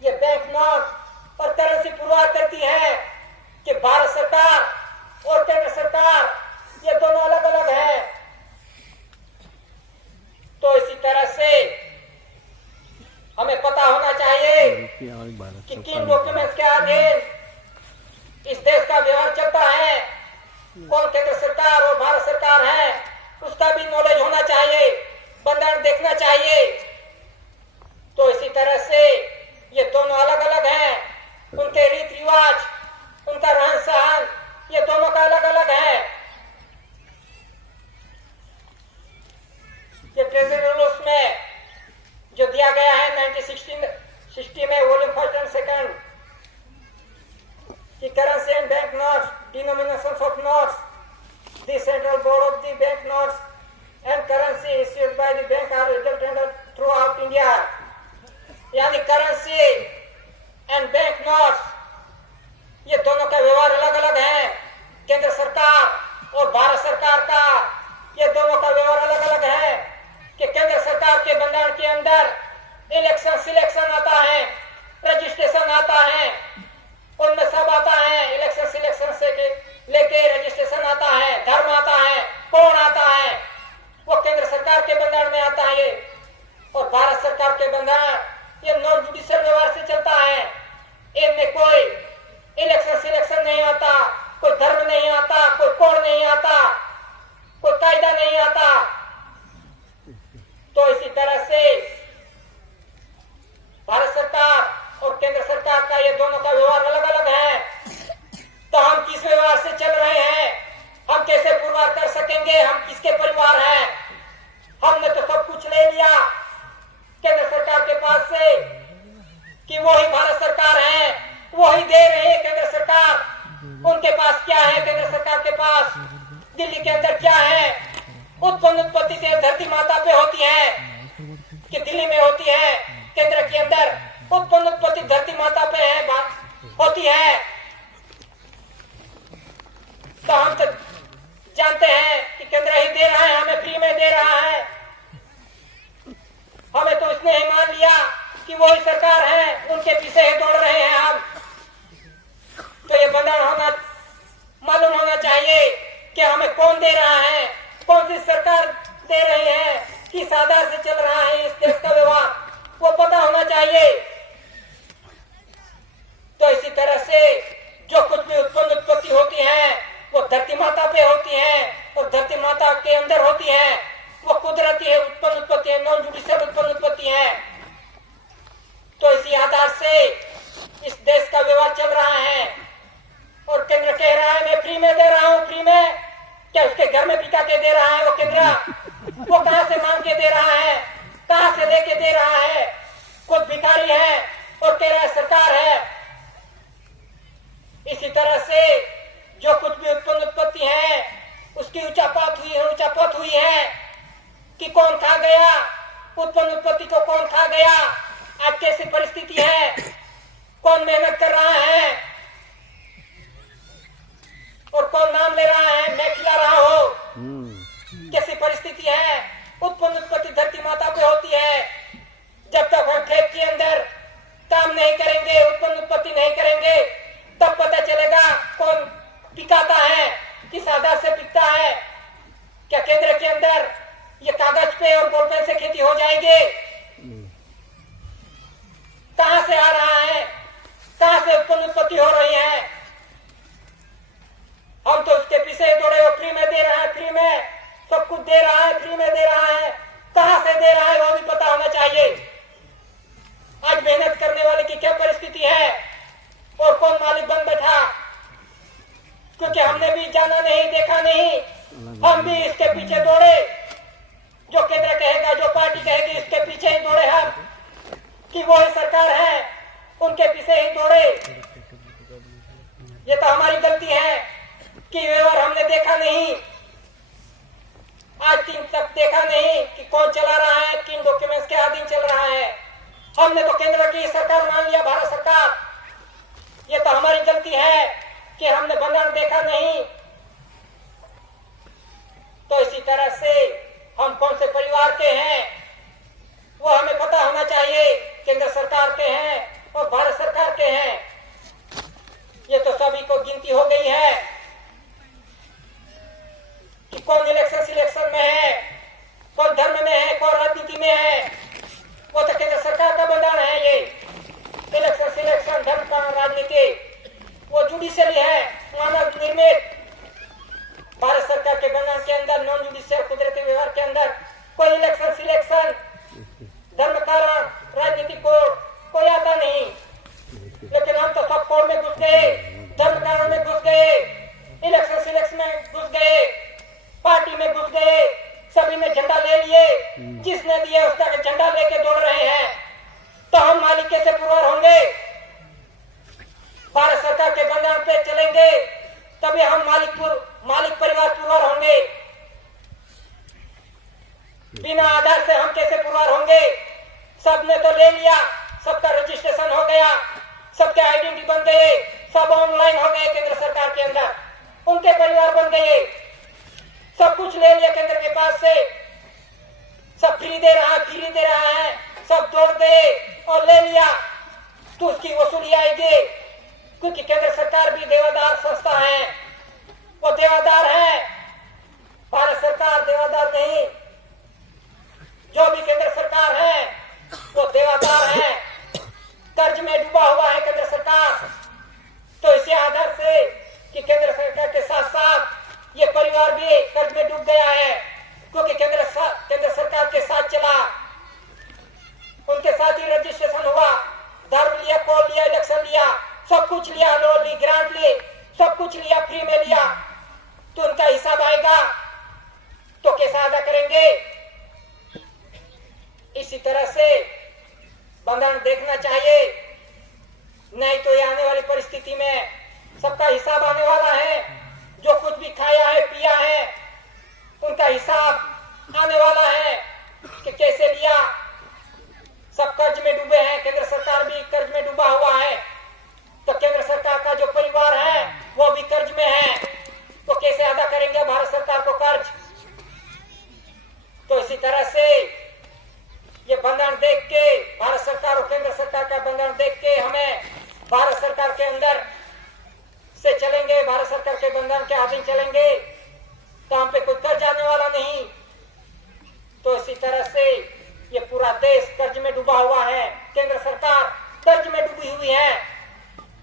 ये बैंक नोट और करेंसी पुरवार करती है कि भारत सरकार और केंद्र सरकार ये दोनों अलग अलग है। तो इसी तरह से हमें पता होना चाहिए कि किन डॉक्यूमेंट्स के अधीन इस देश का व्यवहार चलता है, कौन केंद्र सरकार और भारत सरकार है, उसका भी नॉलेज होना चाहिए, बंधन देखना चाहिए। तो इसी तरह से ये दोनों अलग अलग हैं, उनके रीति रिवाज, उनका रहन सहन, ये दोनों का अलग अलग है। ये ट्रेजरी रूल्स में जो दिया गया है 1960 में वॉल्यूम 1 एंड 2 कि currency and bank notes, denominations of notes, the central board of the bank notes and currency issued by the bank are legal tender throughout India. यानी करेंसी एंड बैंक नोट्स ये दोनों का व्यवहार अलग अलग है। केंद्र सरकार और भारत सरकार का ये दोनों का व्यवहार अलग अलग है कि केंद्र सरकार के बंधन के अंदर इलेक्शन सिलेक्शन आता है, रजिस्ट्रेशन आता है, उनमें सब आता है। इलेक्शन सिलेक्शन से लेके रजिस्ट्रेशन आता है, धर्म आता है, कौन आता है, वो केंद्र सरकार के बंधन में आता है। और भारत सरकार के बंधन ये नॉन जुडिशियल व्यवहार से चलता है। इनमें कोई इलेक्शन सिलेक्शन नहीं आता, कोई धर्म नहीं आता, कोई कोड नहीं आता, कोई कायदा नहीं आता। तो इसी तरह से भारत सरकार और केंद्र सरकार का ये दोनों का व्यवहार अलग अलग है। तो हम किस व्यवहार से चल रहे हैं, हम कैसे पुरवार कर सकेंगे, हम किसके परिवार हैं? हमने तो सब कुछ ले लिया केंद्र सरकार के पास से कि वही भारत सरकार है, वही दे रही है केंद्र सरकार। उनके पास क्या है? केंद्र सरकार के पास दिल्ली के अंदर क्या है? उत्पन्न उत्पत्ति से धरती माता पे होती है कि दिल्ली में होती है, केंद्र के अंदर उत्पन्न उत्पत्ति धरती माता पे है, होती है। तो हम तो जानते हैं कि केंद्र ही दे रहा है, हमें फ्री में दे रहा है। हमें तो इसने ही मान लिया कि वही सरकार है, उनके पीछे ही दौड़ रहे हैं हम। तो ये बंधन होना मालूम होना चाहिए कि हमें कौन दे रहा है, कौन सी सरकार दे रही है, किस आधार से चल रहा है इस देश का व्यवहार, वो पता होना चाहिए। तो इसी तरह से जो कुछ भी उत्पन्न उत्पत्ति होती है वो धरती माता पे होती है और धरती माता के अंदर होती है, वो कुदरती है उत्पन्न उत्पत्ति है, नॉन जुडिशियल उत्पन्न उत्पत्ति है। तो इसी आधार से इस देश का व्यवहार चल रहा है। और केंद्र कह रहा है मैं फ्री में दे रहा हूं, फ्री में क्या उसके घर में पिका के दे रहा है वो केंद्र? वो कहां से मांग के दे रहा है, कहां से लेके दे रहा है? खुद भिखारी है और कह रहा है सरकार है। इसी तरह से जो कुछ भी उत्पन्न उत्पत्ति है उसकी ऊंचापत हुई है कि कौन खा गया उत्पन्न उत्पत्ति को, कौन खा गया, आज कैसी परिस्थिति है, कौन मेहनत कर रहा है और कौन नाम ले रहा है मैं खिला रहा हूं, कैसी परिस्थिति है। उत्पन्न उत्पत्ति धरती माता पे होती है। जब तक हम खेत के अंदर काम नहीं करेंगे, उत्पन्न उत्पत्ति नहीं करेंगे, तब पता चलेगा कौन पिकाता है, किस आधार से पिकता है। क्या केंद्र के अंदर ये कागज पे और बॉलपेन से खेती हो जाएगी? कहां से आ रहा है, कहां से उत्पन्न उत्पत्ति हो रही है? हम तो उसके पीछे दौड़े हो, फ्री में दे रहा है, फ्री में सब कुछ दे रहा है, फ्री में दे रहा है, कहां से दे रहा है वो भी पता होना चाहिए। आज मेहनत करने वाले की क्या परिस्थिति है और कौन मालिक बन बैठा? क्योंकि हमने भी जाना नहीं, देखा नहीं, हम भी इसके पीछे दौड़े। जो केंद्र कहेगा, जो पार्टी कहेगी, इसके पीछे ही दौड़े हम कि वो ही सरकार है, उनके पीछे ही दौड़े। ये तो हमारी गलती है कि व्यवहार हमने देखा नहीं, आज दिन तक देखा नहीं कि कौन चला रहा है, किन डॉक्यूमेंट्स के अधीन चल रहा है। हमने तो केंद्र की सरकार मान लिया, भारत सरकार। ये तो हमारी गलती है कि हमने बंगाल देखा नहीं। तो इसी तरह से हम कौन से परिवार के हैं वो हमें पता होना चाहिए। केंद्र सरकार के हैं और भारत सरकार के हैं, ये तो सभी को गिनती हो गई है कि कौन इलेक्शन सिलेक्शन में है, कौन धर्म में है, कौन राजनीति में है। वो तो केंद्र सरकार का बंधन है। ये इलेक्शन सिलेक्शन, धर्म का राजनीति वो जुडिशियली है, मानव निर्मित। भारत सरकार के बंधन के अंदर नॉन जुडिशियल कुदरती व्यवहार के अंदर कोई इलेक्शन सिलेक्शन, धर्म कारण, राजनीतिक कोड कोई आता नहीं। लेकिन हम तो सब कोड में घुस गए, धर्म कारण में घुस गए, इलेक्शन सिलेक्शन में घुस गए, पार्टी में घुस गए, सभी ने झंडा ले लिए, जिसने दिए उसका झंडा लेके दौड़ रहे हैं। तो हम मालिक कैसे पुरवार होंगे? भारत सरकार के बंधन पे चलेंगे तभी हम मालिक परिवार पुरवार होंगे। बिना आधार से हम कैसे पुरवार होंगे? सबने तो ले लिया, सबका रजिस्ट्रेशन हो गया, सबके आइडेंटिटी बन गए, सब ऑनलाइन हो गए केंद्र सरकार के अंदर, उनके परिवार बन गए, सब कुछ ले लिया केंद्र के पास से, सब फ्री दे रहा है, सब दौड़ गए और ले लिया। तो उसकी वसूली आएगी, क्योंकि केंद्र सरकार भी देवादार संस्था है, वो देवादार है। भारत सरकार देवादार नहीं, जो भी केंद्र सरकार है वो देवादार है, कर्ज में डूबा हुआ है केंद्र सरकार। तो इसी आधार से कि केंद्र सरकार के साथ साथ ये परिवार भी कर्ज में डूब गया है, क्योंकि केंद्र सरकार के साथ चला, उनके साथ ही रजिस्ट्रेशन हुआ, धर्म लिया, कॉल लिया, इलेक्शन लिया, सब कुछ लिया, लोन ली, ग्रांट ली, सब कुछ लिया, फ्री में लिया। तो उनका हिसाब आएगा तो कैसे अदा करेंगे? इसी तरह से बंधन देखना चाहिए, नहीं तो ये आने वाली परिस्थिति में सबका हिसाब आने वाला है। जो कुछ भी खाया है, पिया है, उनका हिसाब आने वाला है कि कैसे लिया। सब कर्ज में डूबे हैं, केंद्र सरकार भी कर्ज में डूबा हुआ है। तो केंद्र सरकार का जो परिवार है वो भी कर्ज में है, तो कैसे अदा करेंगे भारत सरकार को कर्ज? तो इसी तरह से ये बंधन देख के, भारत सरकार और केंद्र सरकार का बंधन देख के हमें भारत सरकार के अंदर से चलेंगे, भारत सरकार के बंधन के अधीन चलेंगे, तो हम पे कोई कर्ज आने वाला नहीं। तो इसी तरह से ये पूरा देश कर्ज में डूबा हुआ है, केंद्र सरकार कर्ज में डूबी हुई है,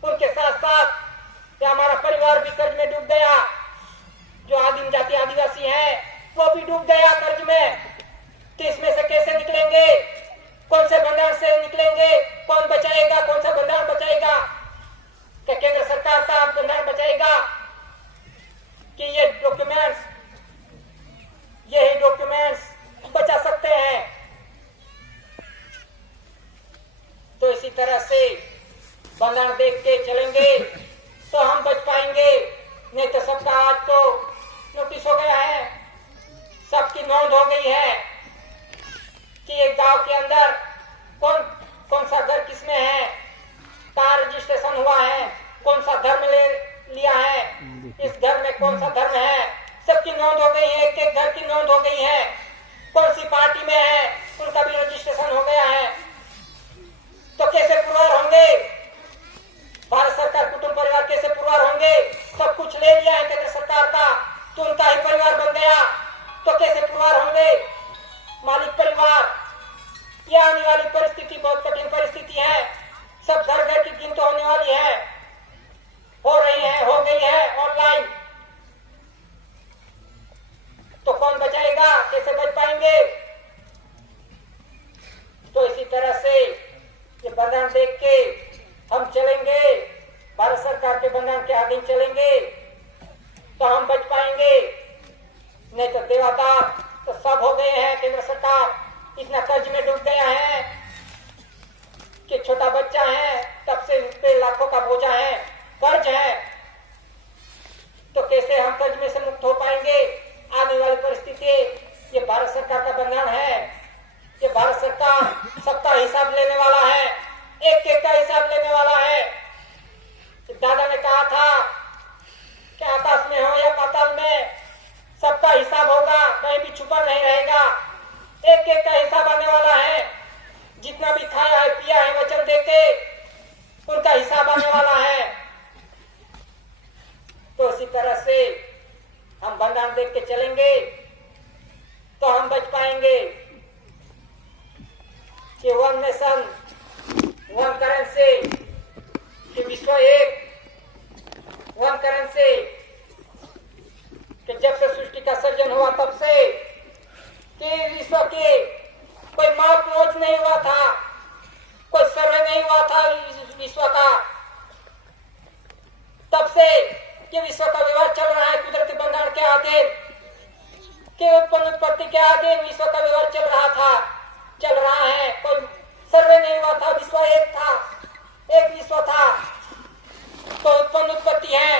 उनके साथ साथ ये हमारा परिवार भी कर्ज में डूब गया। जो आदिम जाति आदिवासी है वो भी डूब गया कर्ज में। तो इसमें से कैसे निकलेंगे? कौन से बंधन से निकलेंगे? कौन बचाएगा? कौन सा बंधन बचाएगा? क्या केंद्र सरकार का बंधन बचाएगा कि ये डॉक्यूमेंट्स, यही डॉक्यूमेंट्स बचा सकते हैं? तो इसी तरह से बंधन देख के चलेंगे तो हम बच पाएंगे, नहीं तो सबका आज तो नोटिस हो गया है, सबकी नोंद हो गई है कि एक गांव के अंदर कौन सा घर किसमें है, कहाँ रजिस्ट्रेशन हुआ है, कौन सा धर्म लिया है, इस घर में कौन सा धर्म है, सबकी नोंद हो गई है, एक एक घर की नोंद हो गई है, कौन सी पार्टी में है उनका भी रजिस्ट्रेशन हो गया है। तो कैसे पुरवार होंगे? भारत सरकार कुटुंब परिवार कैसे पुरवार होंगे? सब कुछ ले लिया है केंद्र सरकार का, तो उनका ही परिवार बन गया, तो कैसे पुरवार होंगे मालिक परिवार? यह आने वाली परिस्थिति बहुत कठिन परिस्थिति है, सब घर घर की गिनती होने वाली है, हो रही है, हो गई है ऑनलाइन। तो कौन बचाएगा? कैसे बच पाएंगे? तो इसी तरह से ये बंधन देख के हम चलेंगे, भारत सरकार के बंधन के अधीन चलेंगे तो हम बच पाएंगे, नहीं तो देवादार तो सब हो गए हैं। केंद्र सरकार इतना कर्ज में डूब गया है कि छोटा बच्चा है तब से उस पे लाखों का बोझा है, कर्ज है। तो कैसे हम कर्ज में से मुक्त हो पाएंगे? आने वाली परिस्थिति ये भारत सरकार का बंधन है, ये भारत सरकार सबका हिसाब लेने वाला है। एक एक का हिसाब आने वाला है। जितना भी खाया है पिया है वचन देके उनका हिसाब आने वाला है। तो इसी तरह से हम बंगाल देख के चलेंगे तो हम बच पाएंगे कि वन नेशन वन करेंसी, कि विश्व एक, वन करेंसी, कि जब से सृष्टि का सर्जन हुआ तब से कि विश्व के कोई माप मोच नहीं हुआ था, कोई सर्वे नहीं हुआ था विश्व का। तब से कि विश्व का व्यवहार चल रहा है कुदरती बंधारण के अधीन, के उत्पन्न उत्पत्ति के अधीन विश्व का व्यवहार चल रहा है। कोई सर्वे नहीं हुआ था, विश्व एक था, एक विश्व था। तो उत्पन्न उत्पत्ति है,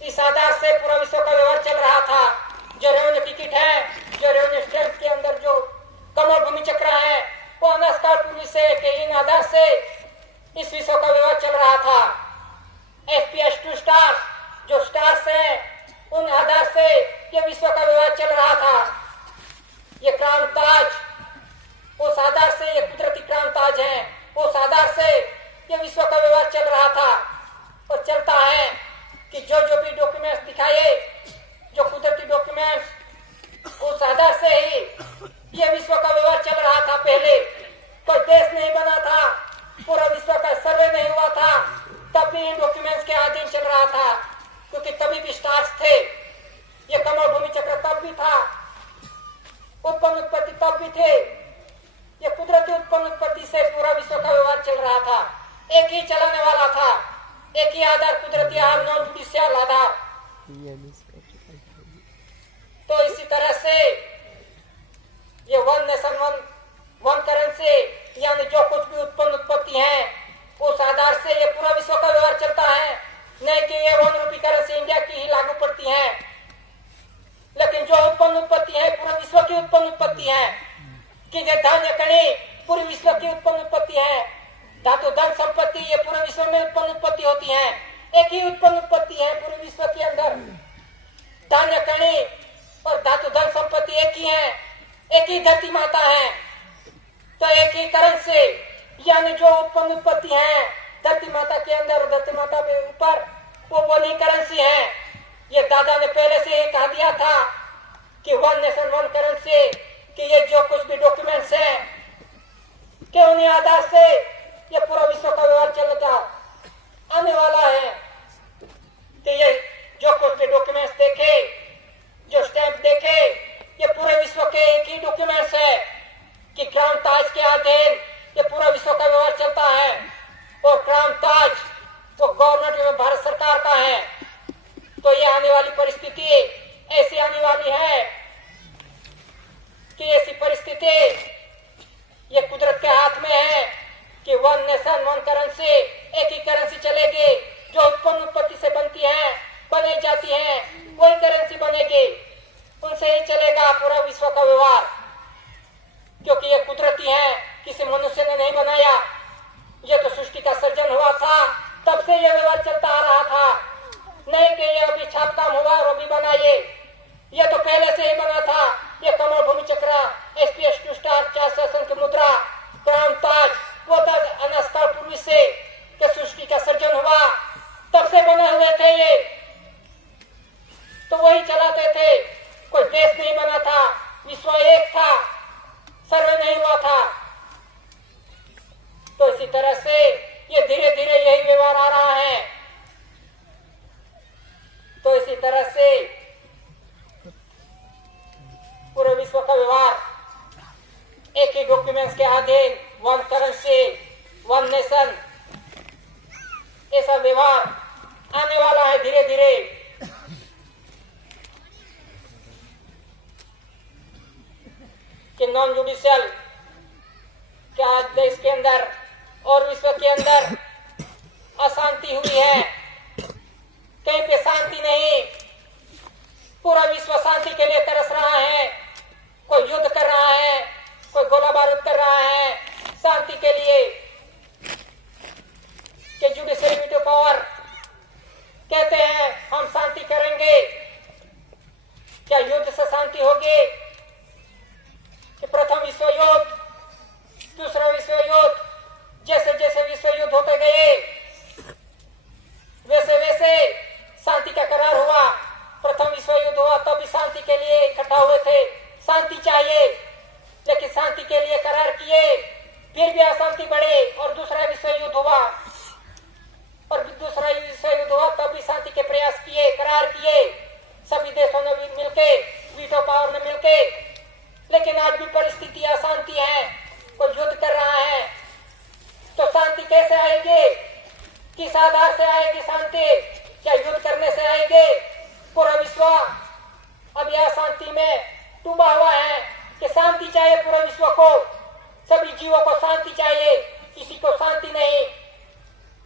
इस आधार से पूरा विश्व का व्यवहार चल रहा था। जो रेवेन्यू टिकट है, जो रेवेन्यू स्टैंप के अंदर जो कमल भूमि चक्र है, वो अनास्कार पूर्वी से के इन आधार से इस विश्व का व्यवहार चल रहा था। SPS2 स्टार जो स्टार्स है उन आधार से ये विश्व का व्यवहार चल रहा था। ये क्राउन ताज उस आधार से, ये कुदरती क्राउन ताज है, उस आधार से ये विश्व का व्यवहार चल रहा था और चलता है। कि जो भी डॉक्यूमेंट्स दिखाए, जो कुदरती डॉक्यूमेंट्स, उस आधार से ही ये विश्व का व्यवहार चल रहा था। पहले कोई देश नहीं बना था, पूरा विश्व का सर्वे नहीं हुआ था, तब भी इन डॉक्यूमेंट्स के अधीन चल रहा था, क्योंकि तभी भी स्टार्स थे। ये कमल भूमि चक्र तब भी था, उत्पन्न उत्पत्ति तब भी थे। ये कुदरती उत्पन्न उत्पत्ति से पूरा विश्व का व्यवहार चल रहा था। एक ही चलाने वाला था, एक ही आधार, कुदरती आधार, नॉन जुडिशियल आधार। तो इसी तरह से ये वन नेशन वन करेंसी, यानी जो कुछ भी उत्पन्न उत्पत्ति है उस आधार से ये पूरा विश्व का व्यवहार चलता है। नहीं कि ये वन रूपी करेंसी इंडिया की ही लागू पड़ती है, लेकिन जो उत्पन्न उत्पत्ति है पूरे विश्व की उत्पन्न उत्पत्ति है। कि जो धान्य कणी पूरे विश्व की उत्पन्न उत्पत्ति है, धातु धन संपत्ति ये पूरे विश्व में उत्पन्न उत्पत्ति होती है। एक ही उत्पन्न उत्पत्ति है पूरे विश्व के अंदर, धान्य कणी और धातु धन संपत्ति एक ही है, एक ही धरती माता है। तो एक ही करेंसी, यानी जो उत्पन्न उत्पत्ति है धरती माता के अंदर, धरती माता के ऊपर, वो नहीं करेंसी है। ये दादा ने पहले से ही कहा दिया था कि वन नेशन वन करेंसी, कि ये जो कुछ भी डॉक्यूमेंट्स है कि उन्हीं आधार से ये पूरा विश्व का व्यवहार चलता आने वाला है। कि ये जो कुछ भी डॉक्यूमेंट्स देखे, जो स्टैंप देखे, ये पूरे विश्व के एक ही डॉक्यूमेंट्स है कि क्राउन ताज के अधीन ये पूरा विश्व का व्यवहार चलता है। और क्राउन ताज वो गवर्नमेंट में भारत सरकार का है। तो ये आने वाली परिस्थिति ऐसी आने वाली है कि ऐसी परिस्थिति ये कुदरत के हाथ में है कि वन नेशन वन करेंसी, एक ही करेंसी चलेगी। जो उत्पन्न उत्पत्ति से बनती है, बनी जाती है, वही करेंसी बनेगी, उनसे ही चलेगा पूरा विश्व का व्यवहार। क्योंकि ये कुदरती है, किसी मनुष्य ने नहीं बनाया। ये तो सृष्टि का सर्जन हुआ था, तब से ये व्यवहार चलता आ रहा था। नहीं कि ये अभी छाप काम हुआ और अभी बनाइए, ये तो पहले से ही बना था। ये कमल भूमि चक्र, SPS2 स्टार, 4 शासन की मुद्रा, क्राउन ताज, वो अनास्कार पूर्वी से के सृष्टि का सर्जन हुआ तब से बने हुए थे ये। तो वही चलाते थे, कोई देश नहीं बना था, विश्व एक था, सर्वे नहीं हुआ था। तो इसी तरह से ये धीरे धीरे यही व्यवहार आ रहा है। तो इसी तरह से पूरे विश्व का व्यवहार एक ही डॉक्यूमेंट्स के अधीन, वन करेंसी वन नेशन, ऐसा व्यवहार आने वाला है धीरे धीरे। कि नॉन जुडिशियल क्या आज देश के अंदर और विश्व के अंदर अशांति हुई है, कहीं पे शांति नहीं। पूरा विश्व शांति के लिए तरस रहा है, कोई युद्ध कर रहा है, कोई गोला बारूद कर रहा है शांति के लिए। कि जुडिशियल वीटो पावर कहते हैं हम शांति करेंगे, क्या युद्ध से शांति होगी? कि प्रथम फिर भी अशांति बढ़े और दूसरा विश्व युद्ध हुआ, और दूसरा विश्व युद्ध हुआ तब भी शांति के प्रयास किए, करार किए सभी देशों ने मिलके, वीटो पावर ने मिलके। लेकिन आज भी परिस्थिति अशांति है, कोई युद्ध कर रहा है, तो शांति कैसे आएगी? किस आधार से आएगी शांति? क्या युद्ध करने से आएगी? पूरा विश्व अब यह शांति में डूबा हुआ है कि शांति चाहिए पूरे विश्व को, सभी जीवों को शांति चाहिए, किसी को शांति नहीं।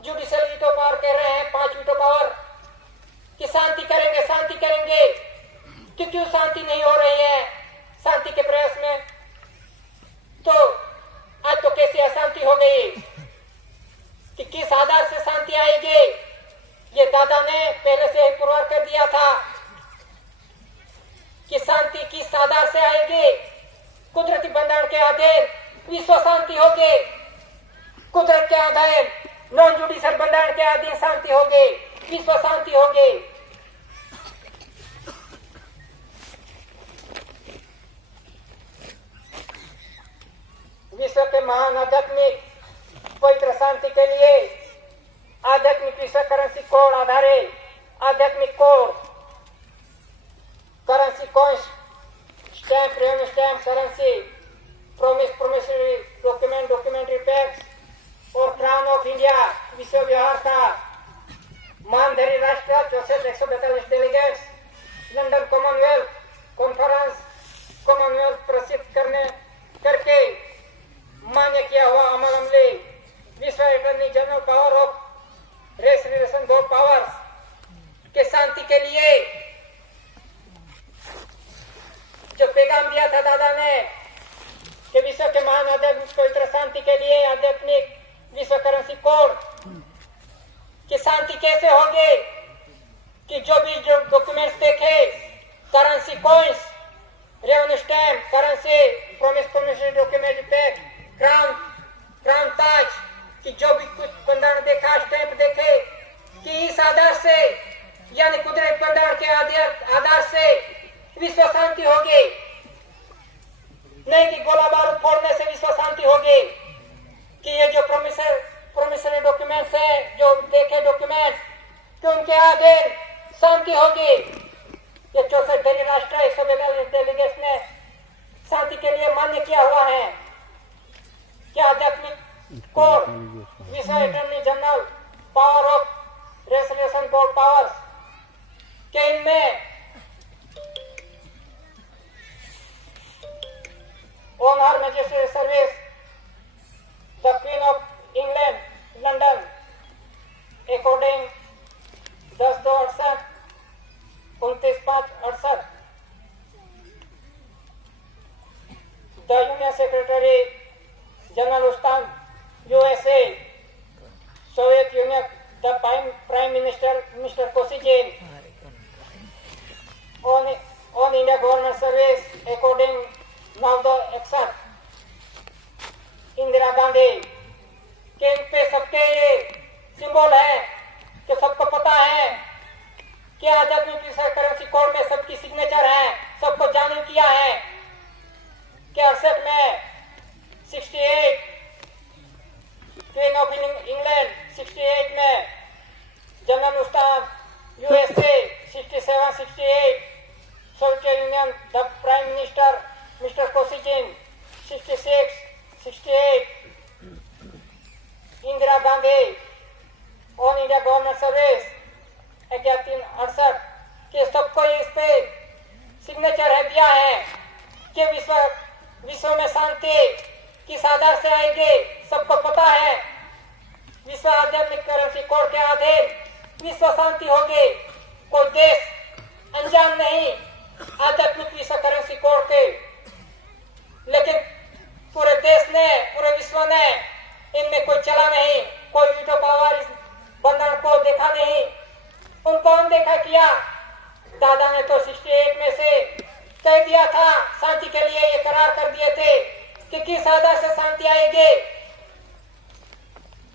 जुडिशियल वीटो पावर कह रहे हैं, 5 वीटो पावर, कि शांति करेंगे, शांति करेंगे। क्यों शांति नहीं हो रही है शांति के प्रयास में? तो आज तो कैसी अशांति हो गई कि किस आधार से शांति आएगी? ये दादा ने पहले से ही पुरवार कर दिया था कि शांति किस आधार से आएगी? कुदरती बंधन के अधीन विश्व शांति होगी, कुदरत के अधीन नॉन जुडिशियल बंधन के अधीन शांति होगी, विश्व शांति होगी। विश्व के महान आध्यात्मिक पवित्र शांति के लिए आध्यात्मिक विश्व करेंसी कोड आधारित आध्यात्मिक code currency coins stamp revenue stamp currency promissory document documentary packs और क्राउन ऑफ इंडिया विश्व व्यवहार का मानधरी राष्ट्र 142 delegates London Commonwealth conference Commonwealth प्रसिद्ध करके मान्य किया हुआ अमल अमली विश्व attorney general power of race relation board powers के शांति के लिए जो पैगाम दिया था दादा ने कि विश्व के महान आध्यात्मिक पवित्र शांति के लिए आध्यात्मिक विश्व करेंसी कोड की शांति कैसे होगी? कि जो भी जो डॉक्यूमेंट्स देखे, currency coins, revenue stamp, currency promissory document pack, crown ताज, कि जो भी कुछ बंधन देखा, स्टैंप देखे, कि इस आधार से यानी कुदरत बंधन के आधार से विश्व शांति होगी, नहीं कि गोला बारूद फोड़ने से विश्व शांति होगी। कि ये जो प्रोमिसरी डॉक्यूमेंट्स है, जो देखे डॉक्यूमेंट्स, कि उनके आगे शांति होगी। ये 64 डेली राष्ट्र 142 डेलीगेट्स ने शांति के लिए मान्य किया हुआ है कि आध्यात्मिक कोड विश्व attorney general power of resolution board powers के इनमें on her majesty service the queen of England London according 10/2/68 29/5/68 the union secretary general उस्तान USA Soviet union the prime minister mister Kosygin on India government service according now the action Indira Gandhi के पे सबके ये symbol है कि सबको पता है कि आध्यात्मिक विश्व करेंसी कोड में सबकी सिग्नेचर है, सबको जारी किया है कि 68 में 68 क्वीन ऑफ इंग्लैंड 68 में general Ustad USA 67-68 Soviet union the prime minister mister Kosygin 66-68 Indira Gandhi on India government service 11/3/68 के सबको इस पे सिग्नेचर है दिया है कि विश्व में शांति किस आधार से आएगी, सबको पता है। विश्व आध्यात्मिक करेंसी कोड के अधीन विश्व शांति होगी। कोई देश अनजान नहीं आध्यात्मिक विश्व करेंसी कोड के, लेकिन पूरे देश ने, पूरे विश्व ने इनमें कोई चला नहीं, कोई वीटो पावर इस बंधन को देखा नहीं, उनको अनदेखा किया। दादा ने तो 68 में से कह दिया था, शांति के लिए ये करार कर दिए थे कि किस आधार से शांति आएगी।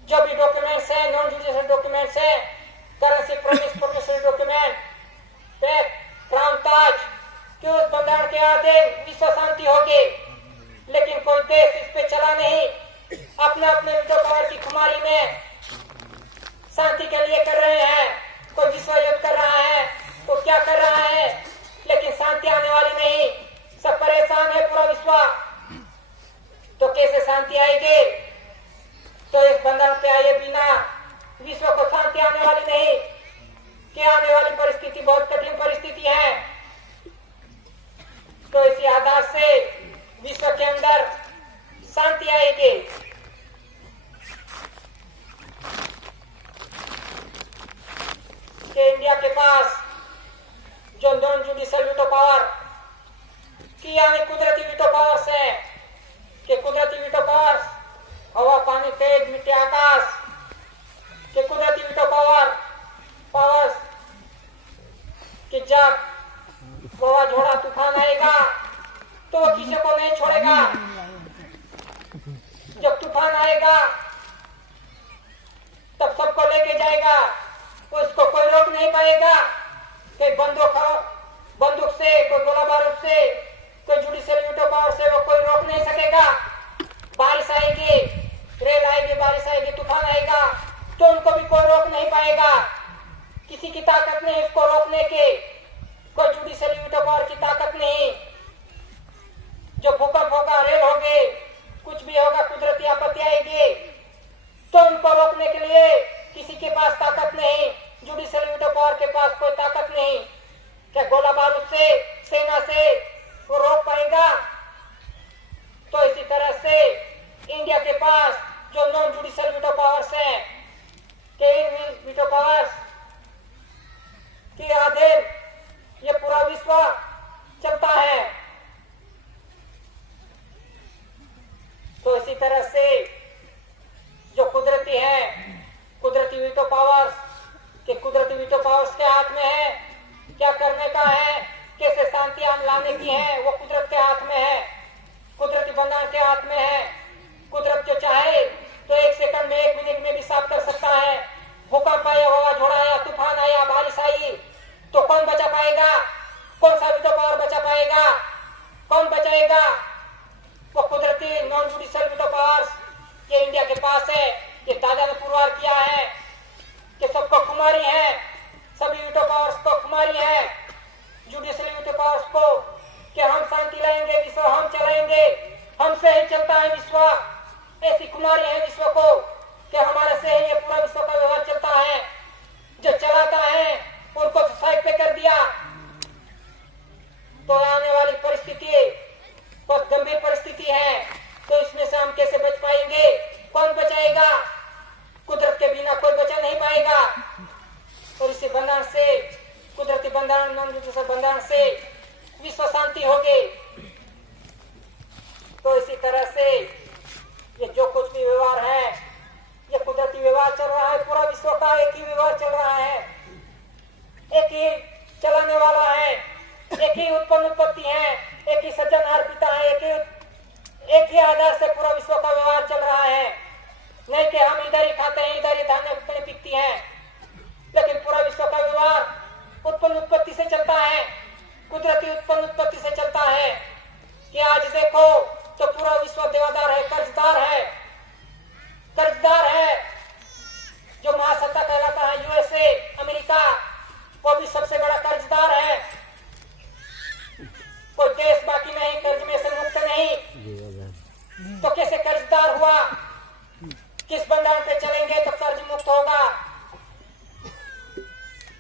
जो भी डॉक्यूमेंट्स है, नॉन जुडिशियल डॉक्यूमेंट्स है, करेंसी प्रोमिसरी डॉक्यूमेंट, क्राउन ताज, कि उस बंधन के अधीन विश्व शांति होगी। लेकिन कोई देश इस पे चला नहीं, अपने अपने विटो पावर की खुमारी में शांति के लिए कर रहे हैं। कोई विश्व युद्ध कर रहा है तो क्या कर रहा है, लेकिन शांति आने वाली नहीं। सब परेशान है पूरा विश्व। तो कैसे शांति आएगी? तो इस बंधन पे आए बिना विश्व को शांति आने वाली नहीं। क्या आने वाली परिस्थिति बहुत कठिन परिस्थिति है। तो इसी आधार से विश्व के अंदर शांति आएगी। कि इंडिया के पास जो नॉन जुडिशियल वीटो पावर की यानी कुदरती वीटो पावर्स है, कि कुदरती वीटो पावर्स हवा, पानी, तेज, मिट्टी, आकाश के कुदरती वीटो पावर्स कि जब वावाझोड़ा तूफान आएगा तो वो किसी को नहीं छोड़ेगा। जब तूफान आएगा तब सबको लेके जाएगा, उसको कोई रोक नहीं पाएगा। कोई बंदूक से, कोई गोला बारूद से, कोई जुडिशियल वीटो पावर से वो कोई रोक नहीं सकेगा। बारिश आएगी, रेल आएगी, बारिश आएगी, तूफान आएगा तो उनको भी कोई रोक नहीं पाएगा। किसी की ताकत नहीं उसको रोकने की, कोई जुडिशियल वीटो पावर की ताकत नहीं। जो भूकंप होगा, रेल होगी, कुछ भी होगा, कुदरती आपत्ति आएगी तो उनको रोकने के लिए किसी के पास ताकत नहीं। जुडिशियल वीटो पावर के पास कोई ताकत नहीं। क्या गोला बारूद से, सेना से वो रोक पाएगा? तो इसी तरह से इंडिया के पास जो नॉन जुडिशियल वीटो पावर्स है, के वीटो पावर्स के अधीन ये पूरा विश्व चलता है। तो इसी तरह से जो कुदरती है, कुदरती वीटो पावर्स के कुदरती वीटो पावर्स के हाथ में है। क्या करने का है, कैसे शांति लाने की है, वो कुदरत के हाथ में है, कुदरती बंधन के हाथ में है। कुदरत जो चाहे तो 1 सेकंड में, 1 मिनट में भी साफ कर सकता है। भूकंप आया, वावाझोड़ा आया, तूफान आया, बारिश आई तो कौन बचा पाएगा? कौन सा वीटो पावर बचा पाएगा? कौन बचाएगा? वो कुदरती नॉन जुडिशियल वीटो पावर्स ये इंडिया के पास है। ये दादा ने पुरवार किया है कि सबको खुमारी है, सभी वीटो पावर्स को खुमारी है, जुडिशियल वीटो पावर्स को, कि हम शांति लाएंगे, विश्व हम चलाएंगे, हमसे ही चलता है विश्व। ऐसी खुमारी है विश्व को कि हमारे से ही ये पूरा विश्व का व्यवहार चलता है। जो चलाता है उनको साइड पे कर दिया तो आने वाली परिस्थिति बहुत गंभीर परिस्थिति है। तो इसमें से हम कैसे बच पाएंगे? कौन बचाएगा? कुदरत के बिना कोई बचा नहीं पाएगा। और इसी बंधन से, कुदरती बंधन, नॉन जुडिशियल बंधन से विश्व शांति होगी। तो इसी तरह से ये जो कुछ भी व्यवहार है, ये कुदरती व्यवहार चल रहा है। पूरा विश्व का एक ही व्यवहार चल रहा है, एक ही चलाने वाला है, एक ही उत्पन्न उत्पत्ति है, एक ही सृजनहार पिता है, एक ही आधार से पूरा विश्व का व्यवहार चल रहा है। नहीं कि हम इधर ही खाते हैं, इधर ही धान्य बिकती है, लेकिन पूरा विश्व का व्यवहार उत्पन्न उत्पत्ति से चलता है, कुदरती उत्पन्न उत्पत्ति से चलता है। कि आज देखो तो पूरा विश्व देवादार है, कर्जदार है, कर्जदार है। जो महासत्ता कहलाता है यूएसए, अमेरिका, वो भी सबसे बड़ा कर्जदार है। कोई देश बाकी नहीं, कर्ज में से मुक्त नहीं। तो कैसे कर्जदार हुआ? किस बंधन पे चलेंगे तो कर्ज मुक्त होगा?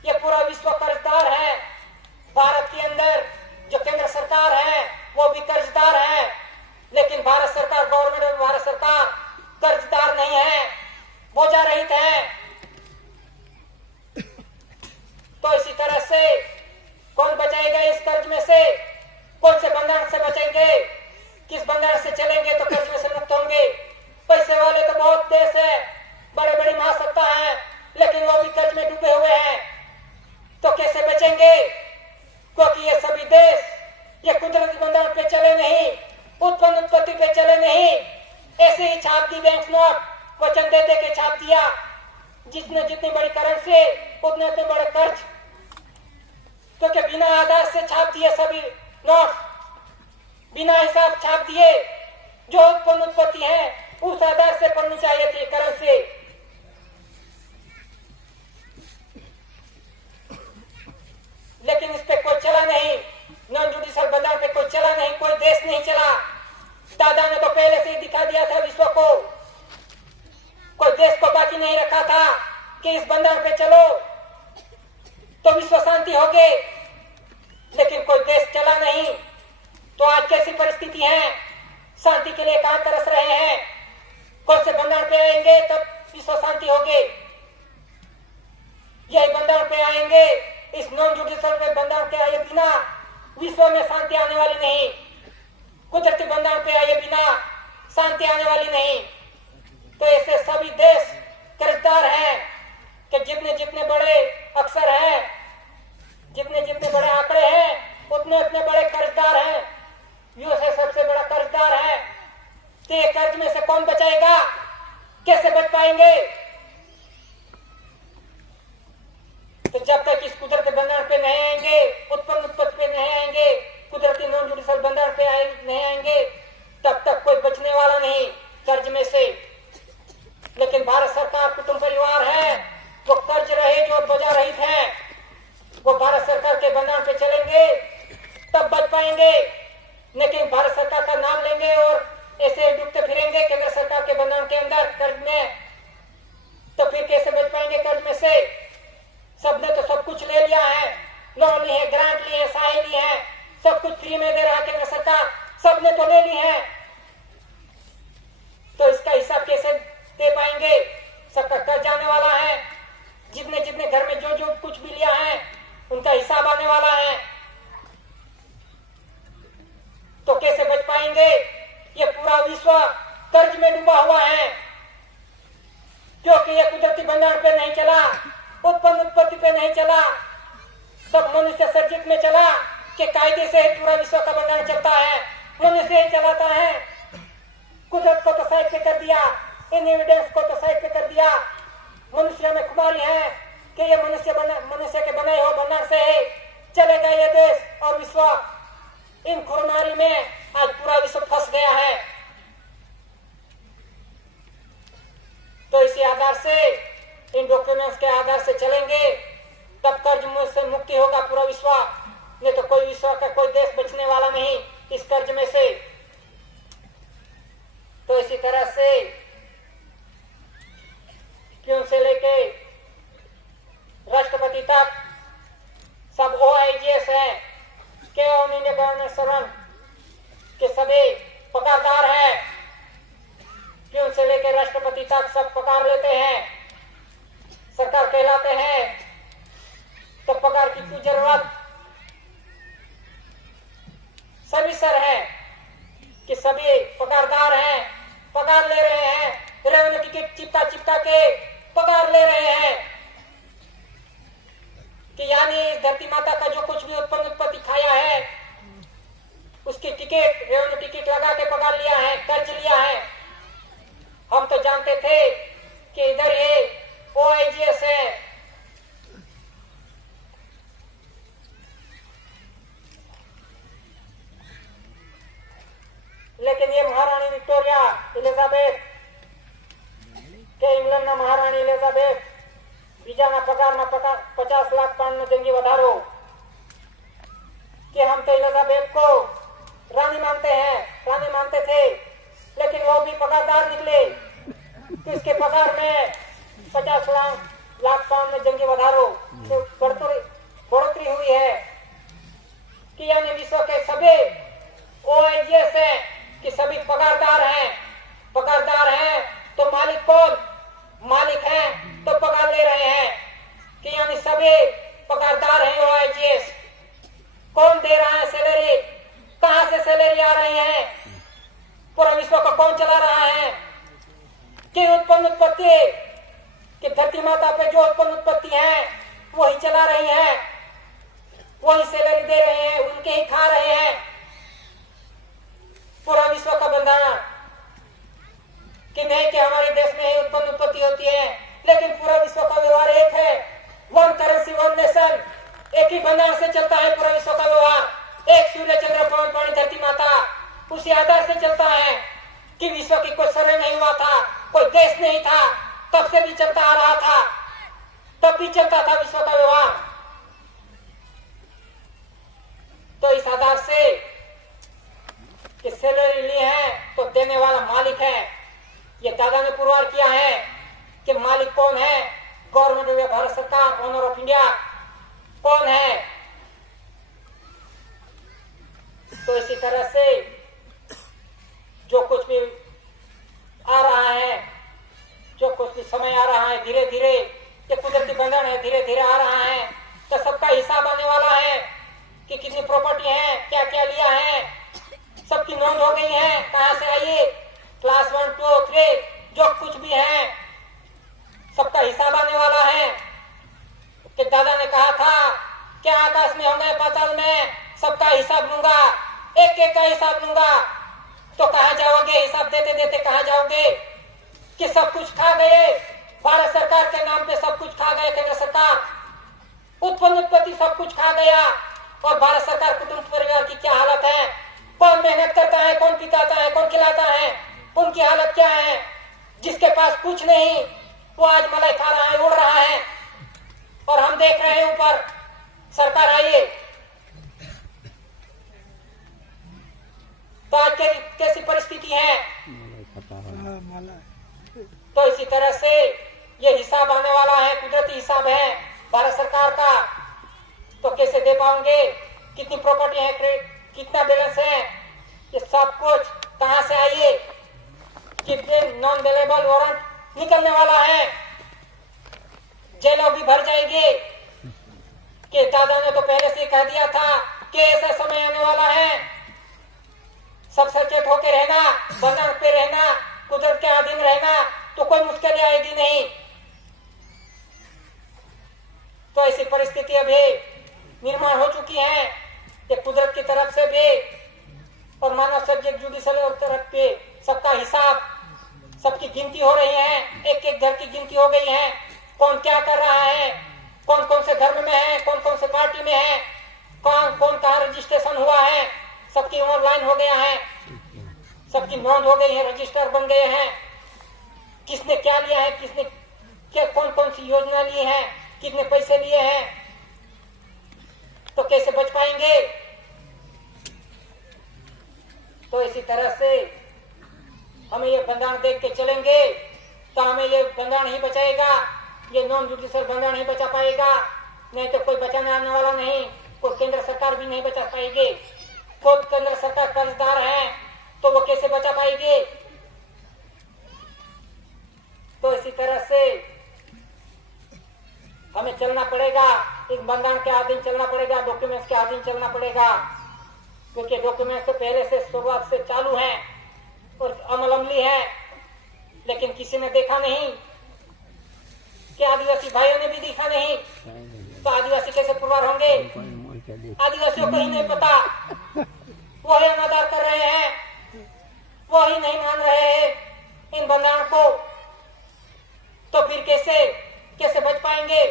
ये पूरा विश्व कर्जदार है। भारत के अंदर जो केंद्र सरकार है वो भी कर्जदार है, लेकिन भारत सरकार, गवर्नमेंट ऑफ भारत सरकार कर्जदार नहीं है, बोझा रहित है। तो इसी तरह से कौन बचाएगा इस कर्ज में से? कौन से बंधन से बचेंगे? किस बंधन से चलेंगे तो कर्ज में से मुक्त होंगे? पैसे वाले तो बहुत देश है, बड़े बड़ी महासत्ता है, लेकिन वो भी कर्ज में डूबे हुए हैं। तो कैसे बचेंगे? क्योंकि ये सभी देश ये कुदरती बंधन पे चले नहीं, उत्पन्न उत्पत्ति पे चले नहीं। ऐसे ही छाप दी बैंक नोट, वचन दे दे के छाप दिया। जितने जितनी बड़ी करेंसी उतने उतने बड़े कर्ज, क्योंकि बिना आधार से छाप दिए सभी नोट, बिना हिसाब छाप दिए। जो उत्पन्न उत्पत्ति है उस आधार से पढ़नी चाहिए थी, कर्ज से। लेकिन इस पे कोई चला नहीं, नॉन जुडिशियल बंधारण पे कोई चला नहीं, कोई देश नहीं चला। दादा ने तो पहले से ही दिखा दिया था विश्व को, कोई देश को बाकी नहीं रखा था कि इस बंधारण पे चलो तो विश्व शांति होगी। लेकिन कोई देश चला नहीं, तो आज कैसी परिस्थिति है? शांति के लिए कहां तरस रहे हैं? कौन से बंधारण पे आएंगे तब विश्व शांति होगी? यही बंधारण पे आएंगे, इस नॉन जुडिशियल बंधारण के आए बिना विश्व में शांति आने वाली नहीं। कुदरती बंधारण पे आए बिना शांति आने वाली नहीं। तो ऐसे सभी देश कर्जदार हैं कि जितने जितने बड़े अक्षर हैं, जितने जितने बड़े आंकड़े हैं, उतने उतने बड़े कर्जदार हैं। यूएसए सबसे बड़ा कर्जदार है। तो ये कर्ज में से कौन बचाएगा? कैसे बच पाएंगे? तो जब तक इस कुदरती बंधारण पे नहीं आएंगे, उत्पत्ति पे नहीं आएंगे, कुदरती नॉन जुडिशियल बंधारण पे नहीं आएंगे, तब तक कोई बचने वाला नहीं कर्ज में से। लेकिन भारत सरकार कुटुंब परिवार है, वो कर्ज रहे जो बजा रहित है, वो भारत सरकार के बंधारण पे चलेंगे तब बच पाएंगे। लेकिन भारत सरकार का नाम लेंगे और ऐसे डूबते फिरेंगे केंद्र सरकार के बंधारण के अंदर कर्ज में, तो फिर कैसे बच पाएंगे कर्ज में से? सबने तो सब कुछ ले लिया है, लोन लिए, ग्रांट लिए, सहाय लिए है, सब कुछ फ्री में दे रहा है केंद्र सरकार, सबने तो ले ली है। तो इसका हिसाब कैसे दे पाएंगे? सबका कर्ज आने वाला है, जितने जितने घर में जो जो कुछ भी लिया है उनका हिसाब आने वाला है। तो कैसे बच पाएंगे? ये पूरा विश्व कर्ज में डूबा हुआ है, क्योंकि ये कुदरती बंधारण पे नहीं चला, उत्पत्ति पे नहीं चला, सब मनुष्य सर्जित में चला कि कायदे से पूरा विश्व का बंधारण चलता है, मनुष्य ही चलाता है। कुदरत को तो साइड पे कर दिया, इन एविडेंस को तो साइड पे कर दिया। मनुष्य में खुमारी है कि ये मनुष्य के बनाए हुए बंधारण से ही चलेगा ये देश और विश्व। इन खुमारी में आज पूरा विश्व फंस गया है। तो इसी आधार से, इन डॉक्यूमेंट्स के आधार से चलेंगे तब कर्ज से मुक्ति होगा पूरा विश्व। नहीं तो कोई विश्व का कोई देश बचने वाला नहीं इस कर्ज में से। तो इसी तरह से क्यों से लेके राष्ट्रपति तक सब OIGS है के ऑल इंडिया गवर्नमेंट सर्वेंट के सभी पगारदार है। क्यों से लेके राष्ट्रपति तक सब पगार लेते हैं, सरकार कहलाते हैं। तो पगार की क्यों जरूरत? सभी सर है कि सभी पगारदार हैं, पगार ले रहे हैं, रेवेन्यू टिकट चिपका चिपका के पगार ले रहे हैं कि यानी धरती माता का जो कुछ भी उत्पत्ति खाया है उसकी टिकट, रेवेन्यू टिकट लगा के पगार लिया है, कर्ज लिया है। हम तो जानते थे कि इधर ये OIGS है। लेकिन ये महारानी विक्टोरिया एलिजाबेथ के इंग्लैंड ना महारानी एलिजाबेथ बीजाना पगार में 50 लाख पाउंड जंगी वधारो कि हम तो एलिजाबेथ को रानी मानते हैं, रानी मानते थे, लेकिन वो भी पगारदार निकले। तो इसके पगार में 50 लाख पाउंड में जंगी वधारो तो बढ़ोतरी हुई है कि यानी विश्व के सभी OIGS है कि सभी पगारदार हैं। पगारदार हैं तो मालिक कौन? मालिक हैं तो पगार ले रहे हैं कि यानी सभी पगारदार हैं OIGS। कौन दे रहा है सैलरी? कहां से सैलरी आ रही है? पूरा विश्व को कौन चला रहा है? कि उत्पत्ति कि धरती माता पे जो उत्पत्ति है वही चला रही है, वही सैलरी दे रहे हैं, उनके ही खा रहे हैं पूरा विश्व का बंधारण। कि नहीं कि हमारे देश में ही उत्पत्ति होती है, लेकिन पूरा विश्व का व्यवहार एक है, वन करेंसी वन नेशन, एक ही बंधारण से चलता है पूरा विश्व का व्यवहार। एक सूर्य चंद्र पवन पानी धरती माता, उसी आधार से चलता है कि विश्व की कोई सर्वे नहीं हुआ कोई देश नहीं था, तब से भी चलता आ रहा था, तब भी चलता था विश्व का व्यवहार। तो इस आधार से कि सैलरी ली है तो देने वाला मालिक है, ये दादा ने पुरवार किया है कि मालिक कौन है, गवर्नमेंट ऑफ भारत सरकार, ओनर ऑफ इंडिया कौन है। तो इसी तरह से जो कुछ भी आ रहा है, जो कुछ भी समय आ रहा है, धीरे धीरे ये कुदरती बंधन है, धीरे धीरे आ रहा है, तो सबका हिसाब आने वाला है कि कितनी प्रॉपर्टी है, क्या क्या लिया है, सबकी नोट हो गई है, कहां से आई है, क्लास 1, 2, 3 जो कुछ भी है सबका हिसाब आने वाला है। कि दादा ने कहा था क्या आकाश में होंगे, पाताल में, सबका हिसाब लूंगा, एक एक का हिसाब लूंगा। तो कहां जाओगे, हिसाब देते देते कहां जाओगे कि सब कुछ खा गए, भारत सरकार के नाम पे सब कुछ खा गए, केंद्र सरकार उत्पत्ति सब कुछ खा गया। और भारत सरकार कुटुंब परिवार की क्या हालत है, कौन मेहनत करता है, कौन पिताता है, कौन खिलाता है, उनकी हालत क्या है। जिसके पास कुछ नहीं वो आज मलाई खा रहा है, उड़ रहा है, और हम देख रहे हैं ऊपर सरकार आई है। तो आज कैसी परिस्थिति है। तो इसी तरह से ये हिसाब आने वाला है, कुदरती हिसाब है भारत सरकार का। तो कैसे दे पाओगे, कितनी प्रॉपर्टी है, कितना बैलेंस है, ये सब कुछ कहां से आई है। कितने नॉन अवेलेबल वारंट निकलने वाला है, जेलों भी भर जाएगी। कि दादा ने तो पहले से कह दिया था कि ऐसा समय आने वाला है, सब सचेत होके रहना, बंधन पे रहना, कुदरत के अधीन रहना, तो कोई मुश्किलें आएगी नहीं। तो ऐसी परिस्थिति अभी निर्माण हो चुकी है कि कुदरत की तरफ से भी और मानव सब्जेक्ट जुडिशल तरफ पे सबका हिसाब, सबकी गिनती हो रही है, एक एक घर की गिनती हो गई है, कौन क्या कर रहा है, कौन कौन से धर्म में है, कौन कौन से पार्टी में है, कौन कहाँ रजिस्ट्रेशन हुआ है, सबकी ऑनलाइन हो गया है, सबकी नोंद हो गई है, रजिस्टर बन गए हैं, किसने क्या लिया है, किसने क्या कौन कौन सी योजना ली है, कितने पैसे लिए हैं। तो कैसे बच पाएंगे। तो इसी तरह से हमें ये बंधन देख के चलेंगे तो हमें ये बंधन ही बचाएगा, ये नॉन जुडिशियल बंधन ही बचा पाएगा, नहीं तो कोई बचाने आने वाला नहीं, कोई केंद्र सरकार भी नहीं बचा पाएगी। खुद केंद्र सरकार कर्जदार है तो वो कैसे बचा पाएगी। तो इसी तरह से हमें चलना पड़ेगा, इस बंधन के अधीन चलना पड़ेगा, डॉक्यूमेंट्स के अधीन चलना पड़ेगा, क्योंकि डॉक्यूमेंट्स तो पहले से शुरुआत से चालू है और अमली है, लेकिन किसी ने देखा नहीं कि आदिवासी भाइयों ने भी देखा नहीं। तो आदिवासी कैसे पुरवार होंगे, आदिवासियों को ही नहीं पता, वो ही अनादर कर रहे हैं, वो ही नहीं मान रहे हैं इन बंधनों को। तो फिर कैसे बच पाएंगे।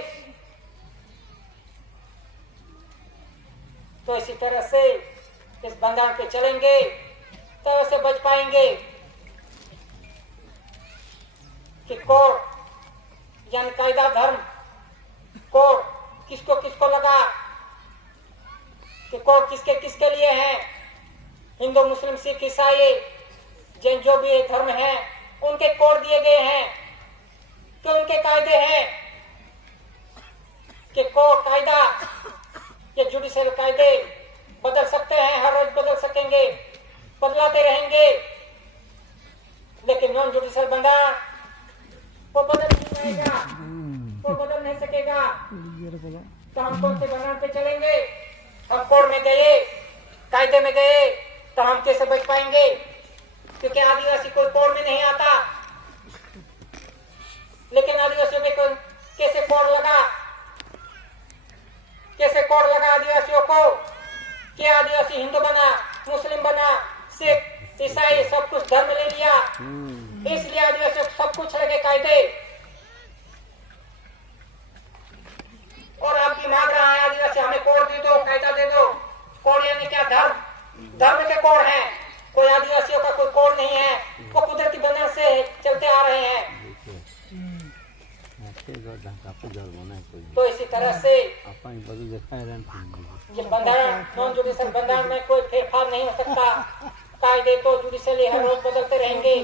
तो इसी तरह से इस बंधन पे चलेंगे तो ऐसे बच पाएंगे कि कोड यानी कायदा धर्म कोड किसको किसको लगा, कि कोड किसके किसके लिए है। हिंदू मुस्लिम सिख ईसाई जैन जो भी धर्म है उनके कोड दिए गए हैं, तो उनके कायदे हैं कि कोड कायदा ये जुडिशियल कायदे बदल सकते हैं, हर रोज बदल सकेंगे, बदलाते रहेंगे, लेकिन नॉन जुडिशियल बंधन वो बदल नहीं रहेगा, वो बदल नहीं सकेगा। तो हम कौन से बंधन पे चलेंगे। हम कोड में गए, कायदे में गए तो हम कैसे बच पाएंगे, क्योंकि आदिवासी कोई कोड में नहीं आता। लेकिन आदिवासियों पे कैसे कोड लगा, कैसे कोड लगा आदिवासियों को कि आदिवासी हिंदू बना, मुस्लिम बना, सिख ईसाई सब कुछ धर्म ले लिया, इसलिए आदिवासियों को सब कुछ लगे कायदे। और आप भी मांग रहा है आदिवासी हमें कोड दे दो, कायदा दे दो। कोड यानी क्या, धर्म, धर्म के कोड है, कोई आदिवासियों का कोई कोड नहीं है, वो कुदरती बंधन से चलते आ रहे हैं। तो इसी तरह से ये बंधारण, नॉन जुडिशियल बंधारण में कोई फेरफार नहीं हो सकता। कायदे तो जुडिशियली हर रोज बदलते रहेंगे,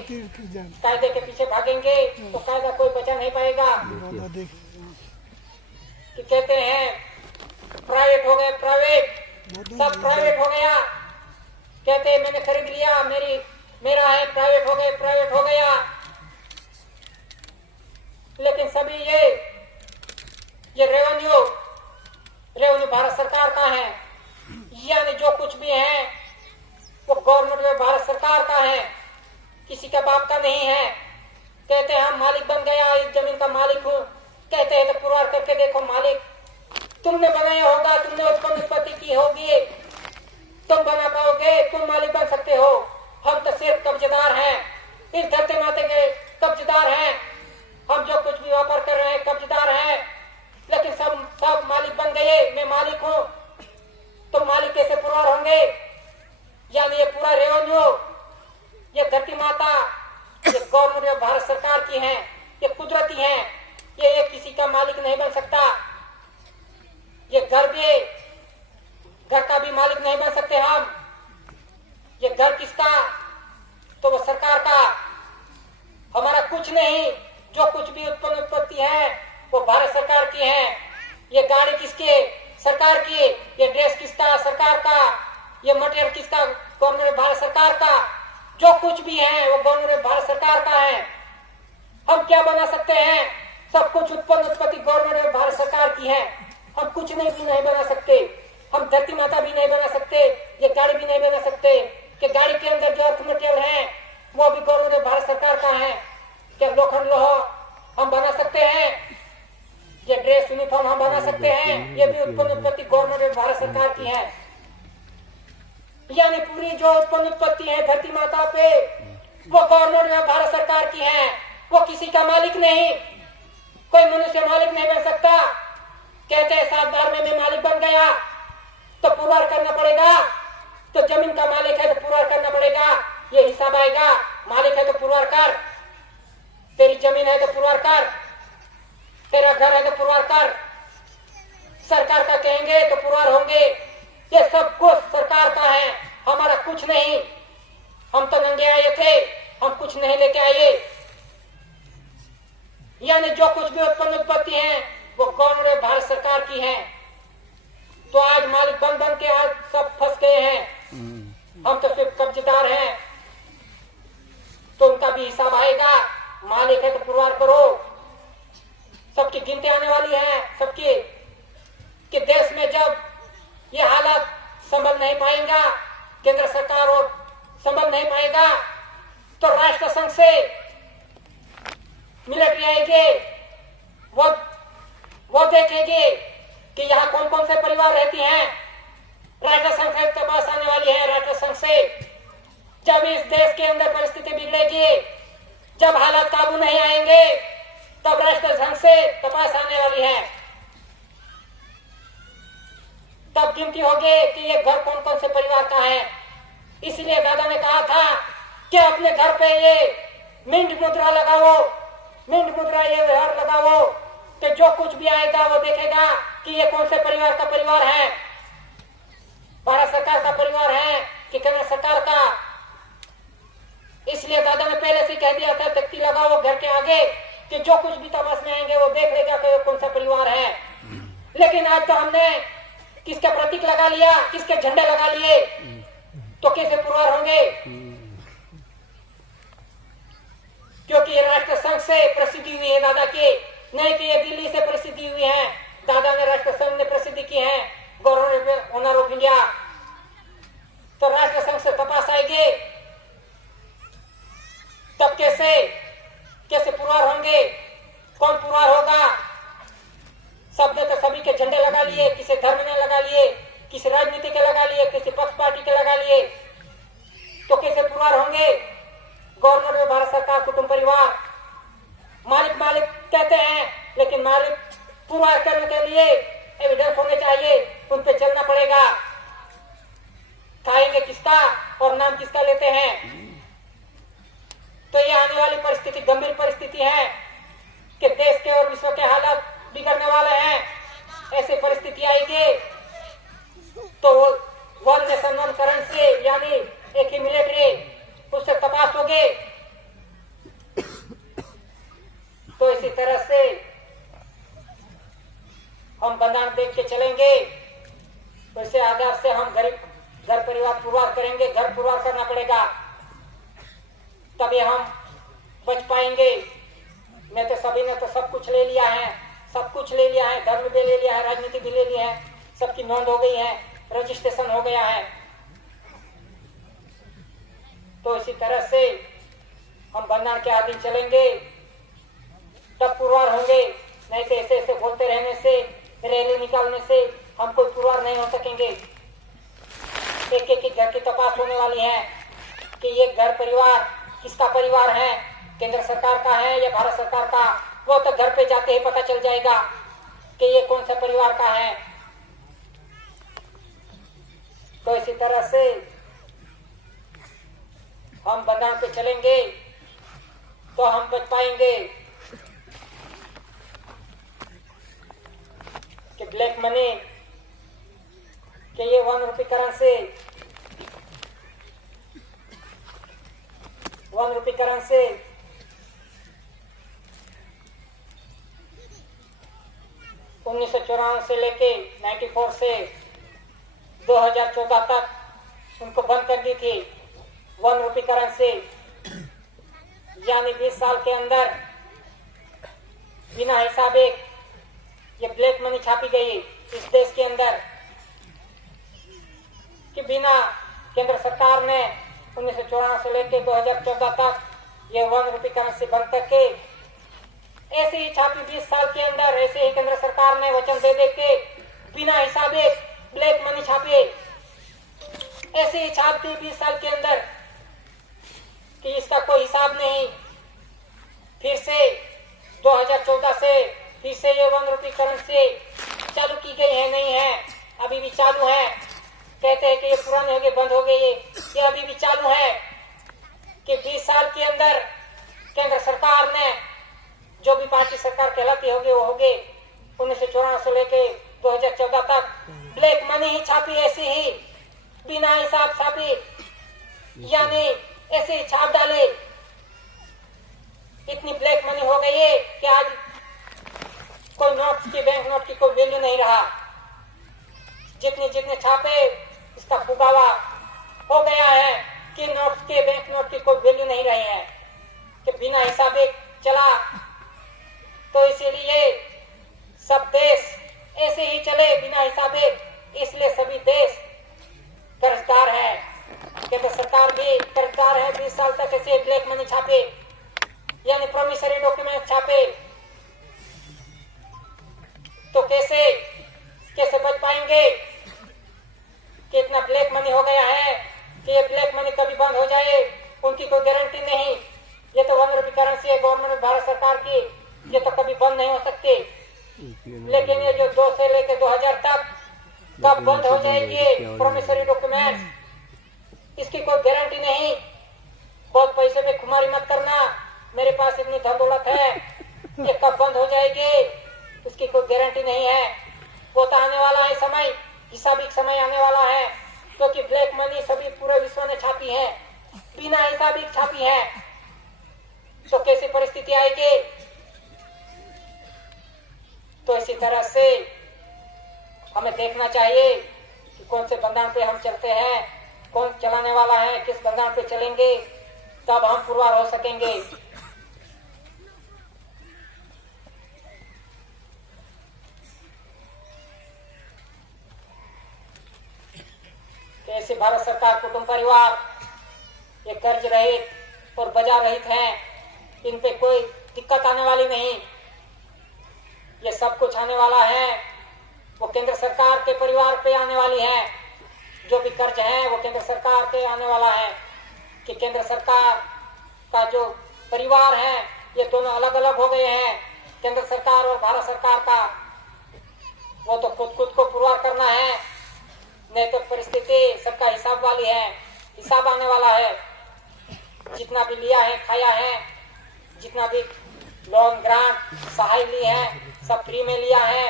कायदे के पीछे भागेंगे तो कायदा कोई बचा नहीं पाएगा। कि कहते हैं प्राइवेट हो गए, प्राइवेट, सब प्राइवेट हो गया। कहते हैं मैंने खरीद लिया, मेरा है, प्राइवेट हो गए, प्राइवेट हो गया। लेकिन सभी ये रेवेन्यू भारत सरकार का है, यानी जो कुछ भी है वो गवर्नमेंट में भारत सरकार का है, किसी का बाप का नहीं है। कहते हैं हम मालिक बन गया, इस जमीन का मालिक हूँ। कहते हैं तो पुरवार करके देखो, मालिक तुमने बनाया होगा, तुमने उत्पत्ति की होगी, तुम बना पाओगे, तुम मालिक बन सकते हो। हम तो सिर्फ कब्जेदार हैं, इस धरती माता के कब्जेदार हैं। हम जो कुछ भी व्यापार कर रहे हैं कब्जेदार हैं, लेकिन सब मालिक बन गए। मैं मालिक हूँ, तो मालिक कैसे पुरवार होंगे? यानी ये पूरा रेवेन्यू, ये धरती माता, ये गवर्नमेंट भारत सरकार की है, ये कुदरती है, ये किसी का मालिक नहीं बन सकता। ये घर का भी मालिक नहीं बन सकते हम। ये घर किसका? तो वो सरकार का। हमारा कुछ नहीं, जो कुछ भी उत्पत्ति है वो भारत सरकार की है। ये गाड़ी किसकी? सरकार की। ये ड्रेस किसका? सरकार का। ये मटेरियल किसका? गवर्नमेंट भारत सरकार का। जो कुछ भी है वो गवर्नमेंट भारत सरकार का है। हम क्या बना सकते हैं? सब कुछ उत्पत्ति गवर्नमेंट भारत सरकार की है। हम कुछ भी नहीं बना सकते। हम धरती माता भी नहीं बना सकते, ये गाड़ी भी नहीं बना सकते। कि गाड़ी के अंदर जो अर्थ मटेरियल है वो भी गवर्नमेंट भारत सरकार का है। क्या लोखंड लोहा हम बना सकते हैं? ये ड्रेस यूनिफॉर्म हम बना सकते हैं, ये भी उत्पत्ति गवर्नमेंट भारत सरकार की है। यानी पूरी जो उत्पत्ति है धरती माता पे वो गवर्नमेंट भारत सरकार की है। वो किसी का मालिक नहीं, कोई मनुष्य मालिक नहीं बन सकता। कहते हैं 7 बार में मैं मालिक बन गया, तो पुरवार करना पड़ेगा। तो जमीन का मालिक है तो पुरवार करना पड़ेगा, ये हिसाब आएगा। मालिक है तो पुरवार कर, तेरी जमीन है तो पुरवार कर, तेरा घर है तो पुरवार कर, सरकार का कहेंगे तो पुरवार होंगे। ये सब कुछ सरकार का है, हमारा कुछ नहीं। हम तो नंगे आए थे, हम कुछ नहीं लेके आए। यानी जो कुछ भी उत्पत्ति है वो गवर्नमेंट भारत सरकार की है। तो आज मालिक बन के आज सब फंस गए हैं। हम तो सिर्फ कब्जेदार हैं। तो उनका भी हिसाब आएगा। मालिक है तो पुरवार करो। सबकी गिनती आने वाली है, सबकी, कि देश में जब ये हालत संभल नहीं पाएगा, केंद्र सरकार और संभल नहीं पाएगा, तो राष्ट्र संघ से मिलिट्री आएगी। वो देखेगी कि यहाँ कौन कौन से परिवार रहती हैं। राष्ट्र संघ से तपास आने वाली है। राष्ट्र संघ से जब इस देश के अंदर परिस्थिति बिगड़ेगी, जब हालात काबू नहीं आएंगे, तब राष्ट्र संघ से तपास आने वाली है। तब गिनती होगी कि ये घर कौन कौन से परिवार का है। इसलिए दादा ने कहा था कि अपने घर पे ये मिंट मुद्रा लगाओ, मिंट मुद्रा ये व्यवहार लगाओ, कि जो कुछ भी आएगा वो देखेगा कि ये कौन से परिवार का परिवार है, भारत सरकार का परिवार है कि केंद्र सरकार का। इसलिए दादा ने पहले से कह दिया था, तख्ती लगाओ घर के आगे, कि जो कुछ भी तमाश में आएंगे वो देख लेगा कि कौन सा परिवार है। लेकिन आज तो हमने किसका प्रतीक लगा लिया, किसके झंडे लगा लिए, तो कैसे पुरवार होंगे? क्योंकि ये राष्ट्र संघ से प्रसिद्धि हुई है दादा की, नहीं कि ये दिल्ली से प्रसिद्धि हुई है। दादा ने राष्ट्र संघ ने प्रसिद्धि की है, गवर्नर ऑनर ऑफ इंडिया। तो राष्ट्र संघ से तपास आएगी, तब कैसे पुरवार होंगे? कौन पुरवार होगा? सबने तो सभी के झंडे लगा लिए, किसी धर्म ने लगा लिए, किसी राजनीति के लगा लिए, किसी पक्ष पार्टी के लगा लिए, तो कैसे पुरवार होंगे? गवर्नमेंट भारत सरकार कुटुंब परिवार मालिक कहते हैं, लेकिन मालिक पुरवार करने के लिए एविडेंस होने चाहिए, उन पे चलना पड़ेगा। खाएंगे किसका? और नाम किसका लेते हैं। तो ये आने वाली परिस्थिति गंभीर परिस्थिति है कि देश के और विश्व के हालात बिगड़ने वाले हैं। ऐसी परिस्थिति आएगी तो वन नेशन वन करेंसी यानी एक ही मिलिट्री उससे तपास होगी। तो इसी तरह से हम बंधारण देख के चलेंगे, वैसे आधार से हम गरीब घर परिवार पुरवार करेंगे, घर पुरवार करना पड़ेगा तभी हम बच पाएंगे। नहीं तो सभी ने तो सब कुछ ले लिया है, सब कुछ ले लिया है, धर्म भी ले लिया है, राजनीति भी ले ली है, सबकी नोंद हो गई है, रजिस्ट्रेशन हो गया है। तो इसी तरह से हम बंधारण के अधीन चलेंगे तब पुरवार होंगे। नहीं तो ऐसे ऐसे बोलते रहने से, रैली निकालने से हम कोई पुरवार नहीं हो सकेंगे। एक एक घर की तपास होने वाली है कि ये घर परिवार किसका परिवार है, केंद्र सरकार का है या भारत सरकार का। वो तो घर पे जाते ही पता चल जाएगा कि ये कौन सा परिवार का है। तो इसी तरह से हम बंधारण पे चलेंगे तो हम बच पाएंगे कि ब्लैक मनी के ये 1 रुपये करेंसी 1 रुपये करेंसी 1994 से लेके 94 से 2014 तक उनको बंद कर दी थी 1 रुपये करेंसी। यानी 20 साल के अंदर बिना हिसाब एक ये ब्लैक मनी छापी गई इस देश के अंदर कि बिना केंद्र सरकार ने 1994 से लेकर 2014 तक ये 1 रुपये करेंसी बंद करके ऐसे ही छापी 20 साल के अंदर। ऐसे ही केंद्र सरकार ने वचन दे के बिना हिसाबे ब्लैक मनी छापे, ऐसे ही छाप दी 20 साल के अंदर कि इसका कोई हिसाब नहीं। फिर से 2014 से फिर से ये 1 रुपये करेंसी चालू की गई है, नहीं है, अभी भी चालू है। कहते हैं कि ये पुराने हो गए, बंद हो गए, ये अभी भी चालू है कि 20 साल के अंदर केंद्र सरकार ने जो भी पार्टी सरकार कहलाती होगी वो होगी 1994 से लेके 2014 तक ब्लैक मनी ही छापी, ऐसे ही बिना हिसाब छापी, यानी ऐसे ही छाप डाले। इतनी ब्लैक मनी हो गई है कि आज कोई नोट्स की, बैंक नोट की कोई वैल्यू नहीं रहा। जितने जितने छापे इसका फुगावा हो गया है कि नोट्स के, बैंक नोट की कोई वैल्यू नहीं रही है कि बिना हिसाबे चला। तो इसीलिए सब देश ऐसे ही चले बिना हिसाबे, इसलिए सभी देश कर्जदार है। केंद्र सरकार भी कर्जदार है। 20 साल तक ऐसे ब्लैक मनी छापे यानी प्रोमिसरी डॉक्यूमेंट छापे, तो कैसे बच पाएंगे कि इतना ब्लैक मनी हो गया है कि ये ब्लैक मनी कभी बंद हो जाए उनकी कोई गारंटी नहीं। ये तो 1 रुपये करेंसी है गवर्नमेंट भारत सरकार की, ये तो कभी बंद नहीं हो सकती। लेकिन ये जो 2 से लेकर 2000 तक कब बंद हो जाएगी प्रोमिसरी डॉक्यूमेंट, इसकी कोई गारंटी नहीं। बहुत पैसे पे खुमारी मत करना, मेरे पास इतनी धन दौलत है, ये कब बंद हो जाएगी उसकी कोई गारंटी नहीं है। वो तो आने वाला है समय, हिसाबिक समय आने वाला है, क्योंकि ब्लैक मनी सभी पूरे विश्व ने छापी है, बिना हिसाबिक छापी है। तो कैसी परिस्थिति आएगी। तो इसी तरह से हमें देखना चाहिए कि कौन से बंधारण पे हम चलते हैं, कौन चलाने वाला है, किस बंधारण पे चलेंगे, तब हम पुरवार हो सकेंगे। ऐसे भारत सरकार कुटुंब परिवार ये कर्ज रहित और बाजार रहित हैं, इन पे कोई दिक्कत आने वाली नहीं। ये सब कुछ आने वाला है वो केंद्र सरकार के परिवार पे आने वाली है। जो भी कर्ज है वो केंद्र सरकार के आने वाला है कि केंद्र सरकार का जो परिवार है ये दोनों अलग अलग हो गए हैं। केंद्र सरकार और भारत सरकार का वो तो खुद को पुरवार करना है, नहीं तो परिस्थिति सबका हिसाब वाली है। हिसाब आने वाला है। जितना भी लिया है, खाया है, जितना भी लोन ग्रांट सहाय ली है, सब फ्री में लिया है,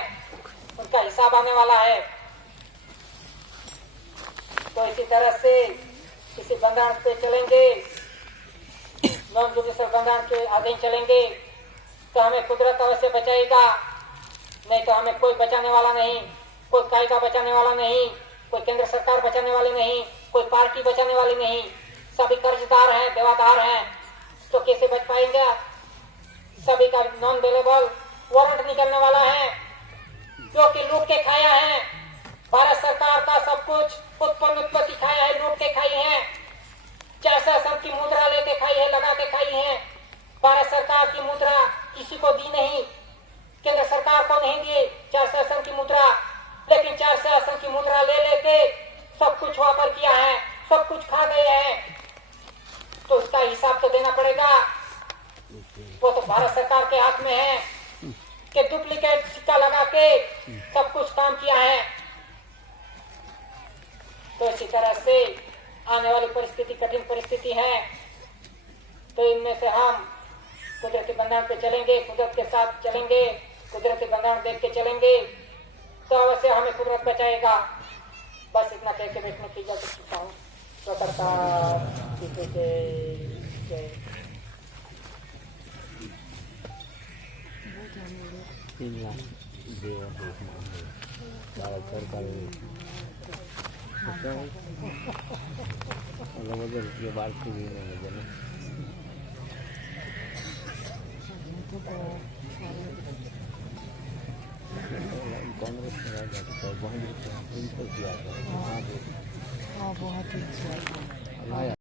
उनका हिसाब आने वाला है। तो इसी तरह से किसी बंधारण पे चलेंगे, नॉन जुडिशियल बंधारण के अधीन चलेंगे तो हमें कुदरत अवश्य बचाएगा, नहीं तो हमें कोई बचाने वाला नहीं, कोई कायदा बचाने वाला नहीं, कोई केंद्र सरकार बचाने वाली नहीं, कोई पार्टी बचाने वाली नहीं। सभी कर्जदार हैं, देवादार हैं, तो कैसे बच पाएंगे? सभी का नॉन अवेलेबल वारंट निकलने वाला है, जो कि लूट के खाया है। भारत सरकार का सब कुछ उत्पत्ति खाया है, लूट के खाई है। 400 सब की मुद्रा लेके खाई है, लगा के खाई है। भारत सरकार की मुद्रा किसी को दी नहीं, केंद्र सरकार को नहीं दी 400 की मुद्रा, लेकिन 400 की मुद्रा ले लेके सब कुछ वापर किया है, सब कुछ खा गए हैं। तो उसका हिसाब तो देना पड़ेगा। वो तो भारत सरकार के हाथ में है कि डुप्लीकेट सिक्का लगा के सब कुछ काम किया है। तो इसी तरह से आने वाली परिस्थिति कठिन परिस्थिति है। तो इनमें से हम कुदरती बंधारण पे चलेंगे, कुदरत के साथ चलेंगे, कुदरती बंधारण देख के चलेंगे तो अवश्य हमें कुदरत बचाएगा। बस इतना कह के बैठने की इजाजत चाहता हूँ। कांग्रेस बहुत ही